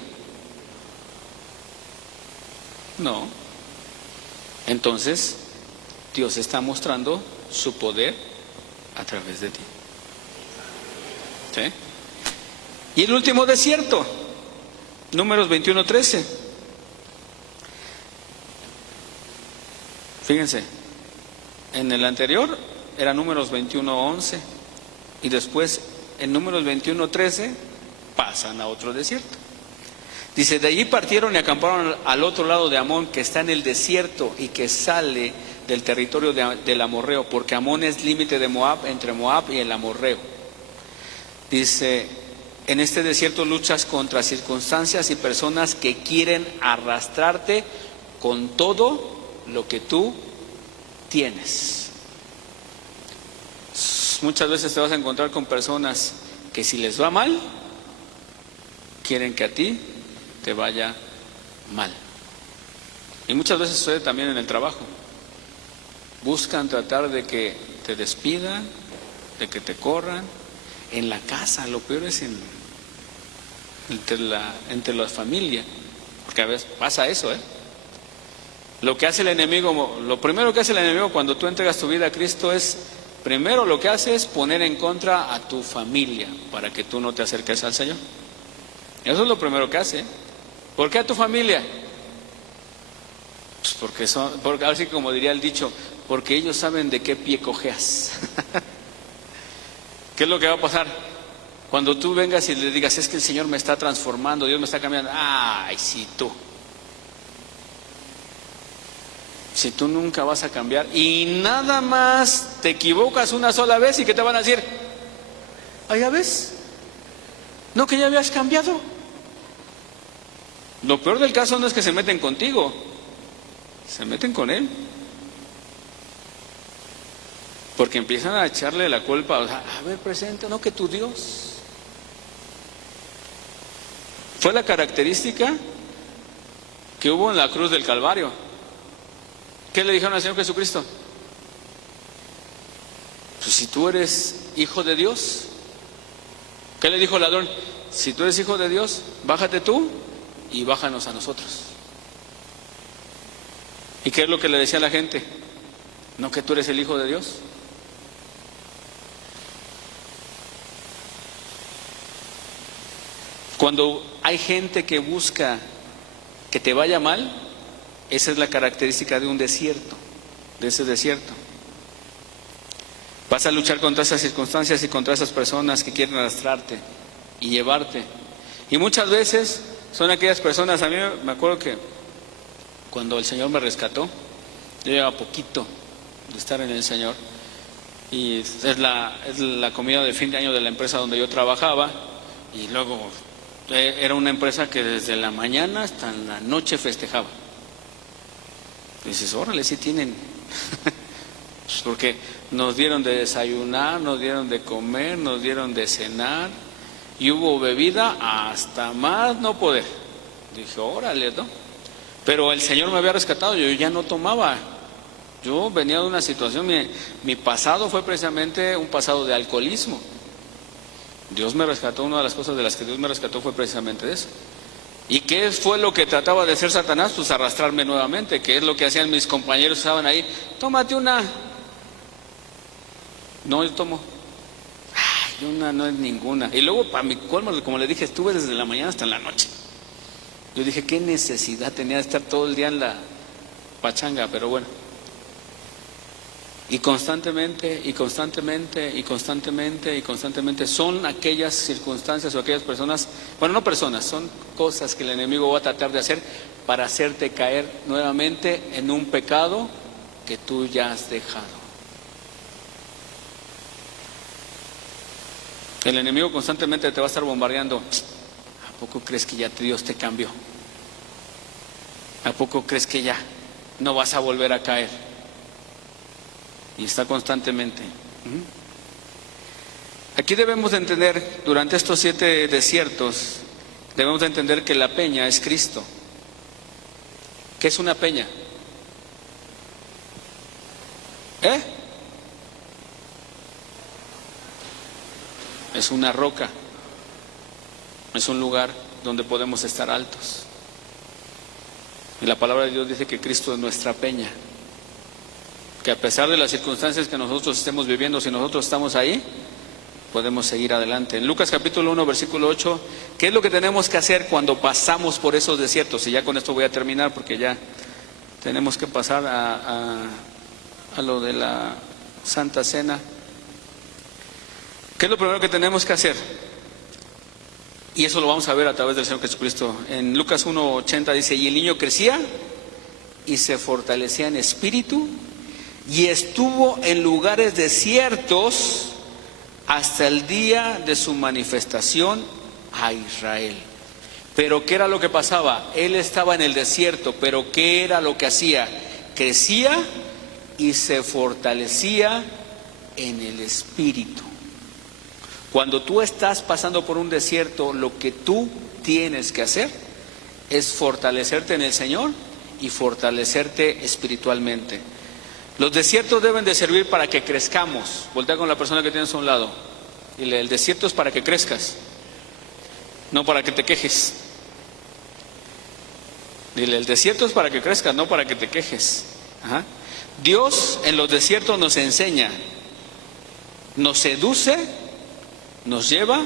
No. Entonces, Dios está mostrando su poder a través de ti. ¿Sí? Y el último desierto, Números 21:13. Fíjense, en el anterior era Números 21:11 y después en Números 21:13 pasan a otro desierto. Dice, de allí partieron y acamparon al otro lado de Amón, que está en el desierto y que sale del territorio del amorreo, porque Amón es límite de Moab, entre Moab y el amorreo. Dice, en este desierto luchas contra circunstancias y personas que quieren arrastrarte con todo lo que tú tienes. Muchas veces te vas a encontrar con personas que si les va mal, quieren que a ti te vaya mal. Y muchas veces sucede también en el trabajo. Buscan tratar de que te despidan, de que te corran. En la casa, lo peor es entre la familia, porque a veces pasa eso, Lo que hace el enemigo, lo primero que hace el enemigo cuando tú entregas tu vida a Cristo es primero lo que hace es poner en contra a tu familia para que tú no te acerques al Señor. Eso es lo primero que hace. ¿Por qué a tu familia? Pues porque así como diría el dicho, porque ellos saben de qué pie cojeas. ¿Qué es lo que va a pasar? Cuando tú vengas y le digas, es que el Señor me está transformando, Dios me está cambiando. Ay, sí, tú. Si tú nunca vas a cambiar y nada más te equivocas una sola vez, ¿y qué te van a decir? Ah, ¿ya ves? No, que ya habías cambiado. Lo peor del caso no es que se meten contigo, se meten con Él. Porque empiezan a echarle la culpa, o sea, a ver, presente, no, que tu Dios. Fue la característica que hubo en la cruz del Calvario. ¿Qué le dijeron al Señor Jesucristo? Pues si tú eres hijo de Dios. ¿Qué le dijo el ladrón? Si tú eres hijo de Dios, bájate tú y bájanos a nosotros. ¿Y qué es lo que le decía a la gente? ¿No que tú eres el hijo de Dios? Cuando hay gente que busca que te vaya mal, esa es la característica de un desierto, de ese desierto. Vas a luchar contra esas circunstancias y contra esas personas que quieren arrastrarte y llevarte. Y muchas veces son aquellas personas, a mí me acuerdo que cuando el Señor me rescató, yo llevaba poquito de estar en el Señor, y es la comida de fin de año de la empresa donde yo trabajaba, y luego era una empresa que desde la mañana hasta la noche festejaba. Dices, órale, sí tienen. Pues porque nos dieron de desayunar, nos dieron de comer, nos dieron de cenar, y hubo bebida hasta más no poder. Dije, órale, ¿no? Pero el Señor me había rescatado, yo ya no tomaba. Yo venía de una situación, mi pasado fue precisamente un pasado de alcoholismo. Dios me rescató, una de las cosas de las que Dios me rescató fue precisamente de eso. ¿Y qué fue lo que trataba de hacer Satanás? Pues arrastrarme nuevamente, que es lo que hacían mis compañeros, estaban ahí, tómate una. No, yo tomo. Ay, una no es ninguna. Y luego, para mi colmo, como le dije, estuve desde la mañana hasta en la noche. Yo dije, ¿qué necesidad tenía de estar todo el día en la pachanga? Pero bueno. Y constantemente, y constantemente, y constantemente, y constantemente son aquellas circunstancias o aquellas personas, bueno, no personas, son cosas que el enemigo va a tratar de hacer para hacerte caer nuevamente en un pecado que tú ya has dejado. El enemigo constantemente te va a estar bombardeando. ¿A poco crees que ya Dios te cambió? ¿A poco crees que ya no vas a volver a caer? Y está constantemente. Aquí debemos de entender, durante estos 7 desiertos, debemos de entender que la peña es Cristo. ¿Qué es una peña? Es una roca, es un lugar donde podemos estar altos. Y la palabra de Dios dice que Cristo es nuestra peña. Que a pesar de las circunstancias que nosotros estemos viviendo, si nosotros estamos ahí, podemos seguir adelante. En Lucas capítulo 1, versículo 8, ¿qué es lo que tenemos que hacer cuando pasamos por esos desiertos? Y ya con esto voy a terminar porque ya tenemos que pasar a lo de la Santa Cena. ¿Qué es lo primero que tenemos que hacer? Y eso lo vamos a ver a través del Señor Jesucristo. En Lucas 1:80 dice, y el niño crecía y se fortalecía en espíritu, y estuvo en lugares desiertos hasta el día de su manifestación a Israel. Pero ¿qué era lo que pasaba? Él estaba en el desierto, pero ¿qué era lo que hacía? Crecía y se fortalecía en el espíritu. Cuando tú estás pasando por un desierto, lo que tú tienes que hacer es fortalecerte en el Señor y fortalecerte espiritualmente. Los desiertos deben de servir para que crezcamos. Voltea con la persona que tienes a un lado. Dile, el desierto es para que crezcas, no para que te quejes. Dile, el desierto es para que crezcas, no para que te quejes. Dios en los desiertos nos enseña. nos seduce, nos lleva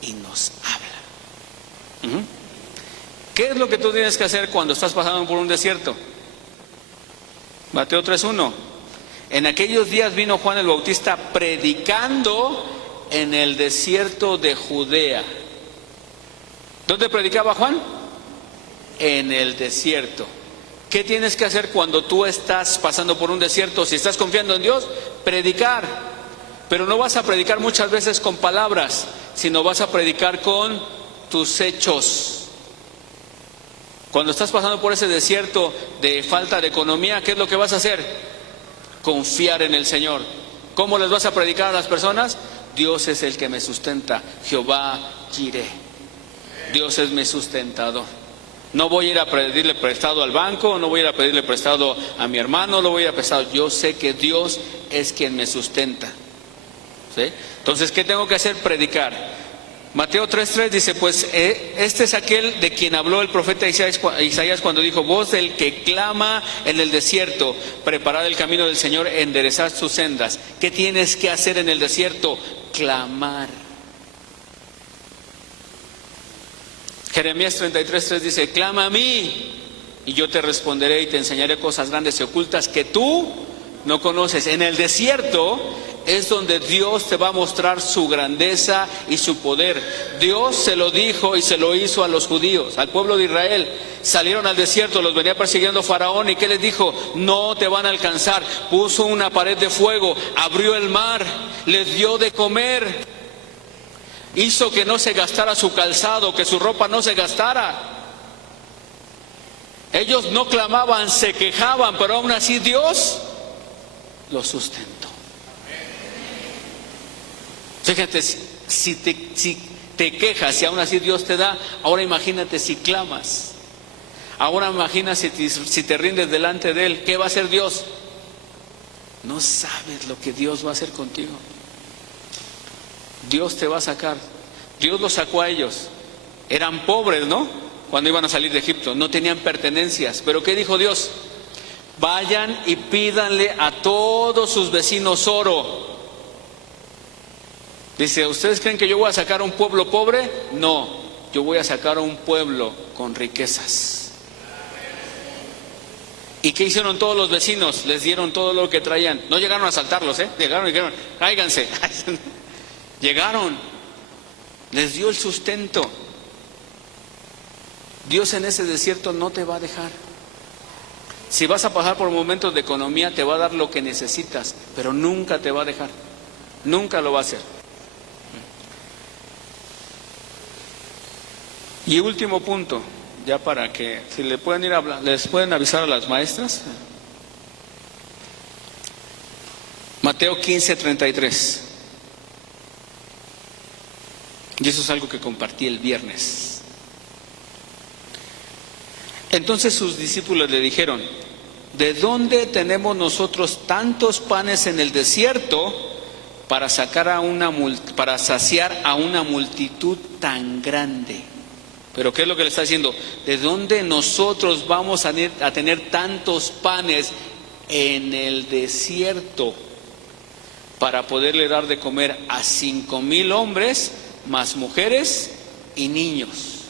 y nos habla. ¿Qué es lo que tú tienes que hacer cuando estás pasando por un desierto? Mateo 3:1. En aquellos días vino Juan el Bautista predicando en el desierto de Judea. ¿Dónde predicaba Juan? En el desierto. ¿Qué tienes que hacer cuando tú estás pasando por un desierto? Si estás confiando en Dios, predicar. Pero no vas a predicar muchas veces con palabras, sino vas a predicar con tus hechos. Cuando estás pasando por ese desierto de falta de economía, ¿qué es lo que vas a hacer? Confiar en el Señor. ¿Cómo les vas a predicar a las personas? Dios es el que me sustenta, Jehová Jireh. Dios es mi sustentador. No voy a ir a pedirle prestado al banco, no voy a ir a pedirle prestado a mi hermano, no voy a ir a prestado. Yo sé que Dios es quien me sustenta. ¿Sí? Entonces, ¿qué tengo que hacer? Predicar. Mateo 3:3 dice, pues este es aquel de quien habló el profeta Isaías cuando dijo, voz del que clama en el desierto, preparad el camino del Señor, enderezad sus sendas. ¿Qué tienes que hacer en el desierto? Clamar. Jeremías 33:3 dice, clama a mí y yo te responderé y te enseñaré cosas grandes y ocultas que tú no conoces. En el desierto es donde Dios te va a mostrar su grandeza y su poder. Dios se lo dijo y se lo hizo a los judíos, al pueblo de Israel. Salieron al desierto, los venía persiguiendo Faraón, y ¿qué les dijo? No te van a alcanzar. Puso una pared de fuego, abrió el mar, les dio de comer, hizo que no se gastara su calzado, que su ropa no se gastara. Ellos no clamaban, se quejaban, pero aún así Dios los sustentó. Fíjate, si te quejas y aún así Dios te da, ahora imagínate si clamas. Ahora imagina si te rindes delante de Él, ¿qué va a hacer Dios? No sabes lo que Dios va a hacer contigo. Dios te va a sacar. Dios los sacó a ellos. Eran pobres, ¿no? Cuando iban a salir de Egipto, no tenían pertenencias. Pero ¿qué dijo Dios? Vayan y pídanle a todos sus vecinos oro. Dice, ¿ustedes creen que yo voy a sacar a un pueblo pobre? No, yo voy a sacar a un pueblo con riquezas. ¿Y qué hicieron todos los vecinos? Les dieron todo lo que traían. No llegaron a asaltarlos, llegaron y dijeron, cáiganse. Llegaron, les dio el sustento. Dios en ese desierto no te va a dejar. Si vas a pasar por momentos de economía, te va a dar lo que necesitas, pero nunca te va a dejar. Nunca lo va a hacer. Y último punto, ya para que, si le pueden ir a hablar, les pueden avisar a las maestras. Mateo 15:33. Y eso es algo que compartí el viernes. Entonces sus discípulos le dijeron, ¿de dónde tenemos nosotros tantos panes en el desierto para saciar a una multitud tan grande? Pero ¿qué es lo que le está diciendo? ¿De dónde nosotros vamos a tener tantos panes en el desierto para poderle dar de comer a 5,000 hombres, más mujeres y niños?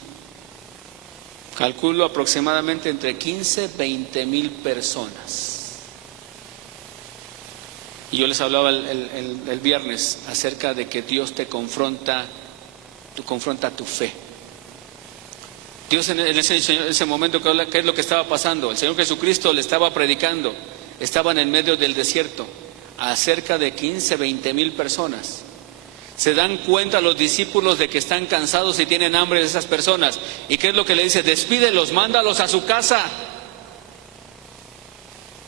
Calculo aproximadamente entre 15-20,000 personas. Y yo les hablaba el viernes acerca de que Dios te confronta tu fe. Dios en ese momento, ¿qué es lo que estaba pasando? El Señor Jesucristo le estaba predicando, estaban en medio del desierto, a cerca de 15-20,000 personas. Se dan cuenta los discípulos de que están cansados y tienen hambre de esas personas. ¿Y qué es lo que le dice? Despídelos, mándalos a su casa.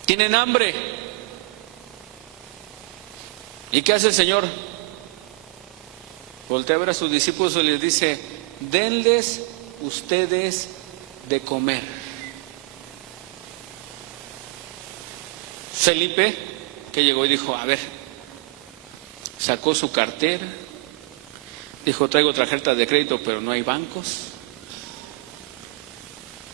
Tienen hambre. ¿Y qué hace el Señor? Voltea a ver a sus discípulos y les dice, denles ustedes de comer. Felipe, que llegó y dijo, a ver, sacó su cartera, dijo, traigo tarjeta de crédito, pero no hay bancos.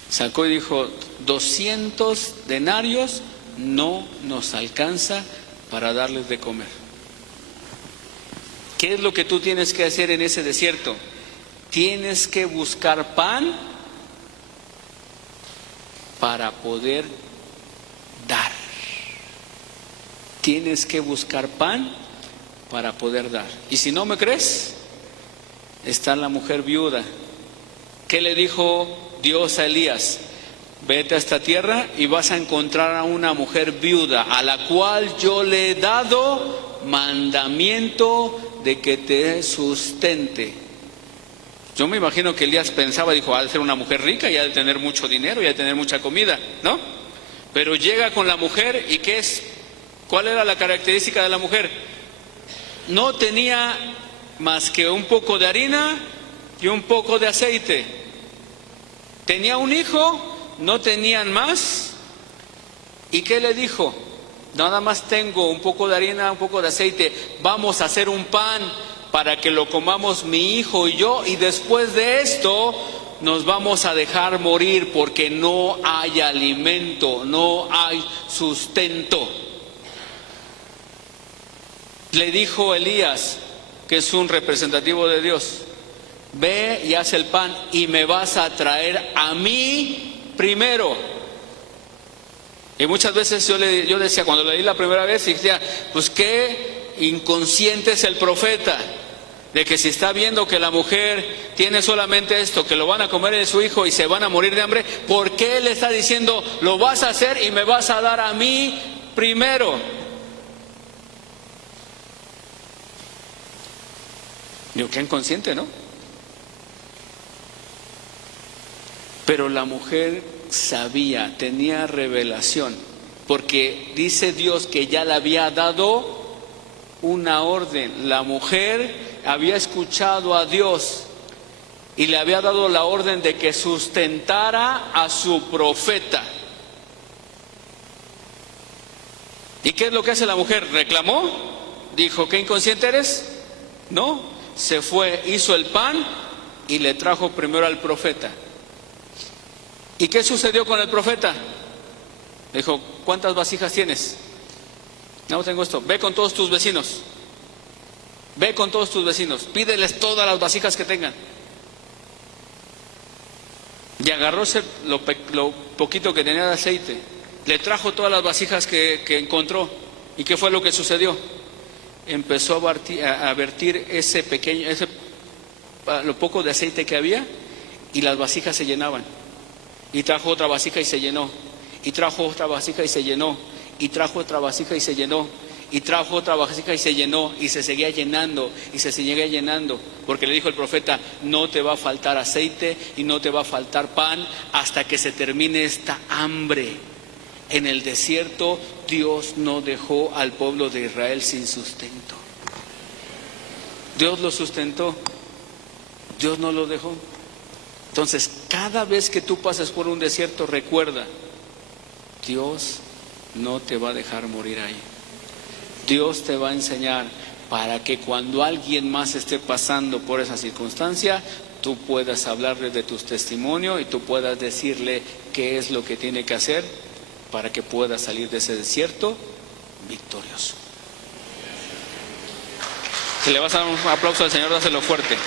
Sacó y dijo, 200 denarios no nos alcanza para darles de comer. ¿Qué es lo que tú tienes que hacer en ese desierto? Tienes que buscar pan para poder dar. Tienes que buscar pan para poder dar. Y si no me crees, está la mujer viuda. ¿Qué le dijo Dios a Elías? Vete a esta tierra y vas a encontrar a una mujer viuda a la cual yo le he dado mandamiento de que te sustente. Yo me imagino que Elías pensaba, dijo, ha de ser una mujer rica y ha de tener mucho dinero y ha de tener mucha comida, ¿no? Pero llega con la mujer y ¿qué es? ¿Cuál era la característica de la mujer? No tenía más que un poco de harina y un poco de aceite. Tenía un hijo, no tenían más. ¿Y qué le dijo? Nada más tengo un poco de harina, un poco de aceite. Vamos a hacer un pan para que lo comamos mi hijo y yo, y después de esto nos vamos a dejar morir porque no hay alimento, no hay sustento. Le dijo Elías, que es un representativo de Dios, ve y haz el pan y me vas a traer a mí primero. Y muchas veces yo decía, cuando leí la primera vez, decía, pues qué inconsciente es el profeta, de que si está viendo que la mujer tiene solamente esto, que lo van a comer de su hijo y se van a morir de hambre, ¿por qué le está diciendo, lo vas a hacer y me vas a dar a mí primero? Digo, qué inconsciente, ¿no? Pero la mujer sabía, tenía revelación, porque dice Dios que ya le había dado una orden. La mujer había escuchado a Dios y le había dado la orden de que sustentara a su profeta. ¿Y qué es lo que hace la mujer? ¿Reclamó? Dijo, ¿qué inconsciente eres? No, se fue, hizo el pan y le trajo primero al profeta. ¿Y qué sucedió con el profeta? Le dijo, ¿cuántas vasijas tienes? No tengo esto. Ve con todos tus vecinos. Ve con todos tus vecinos. Pídeles todas las vasijas que tengan. Y agarróse lo poquito que tenía de aceite. Le trajo todas las vasijas que encontró. ¿Y qué fue lo que sucedió? Empezó a vertir lo poco de aceite que había, y las vasijas se llenaban. Y trajo otra vasija y se llenó. Y trajo otra vasija y se llenó. Y trajo otra vasija y se llenó. Y trajo otra vasija y se llenó. Y se seguía llenando. Y se seguía llenando. Porque le dijo el profeta, no te va a faltar aceite y no te va a faltar pan hasta que se termine esta hambre. En el desierto Dios no dejó al pueblo de Israel sin sustento. Dios lo sustentó. Dios no lo dejó. Entonces, cada vez que tú pases por un desierto, recuerda, Dios no te va a dejar morir ahí. Dios te va a enseñar para que cuando alguien más esté pasando por esa circunstancia, tú puedas hablarle de tu testimonio y tú puedas decirle qué es lo que tiene que hacer para que pueda salir de ese desierto victorioso. Si le vas a dar un aplauso al Señor, dáselo fuerte.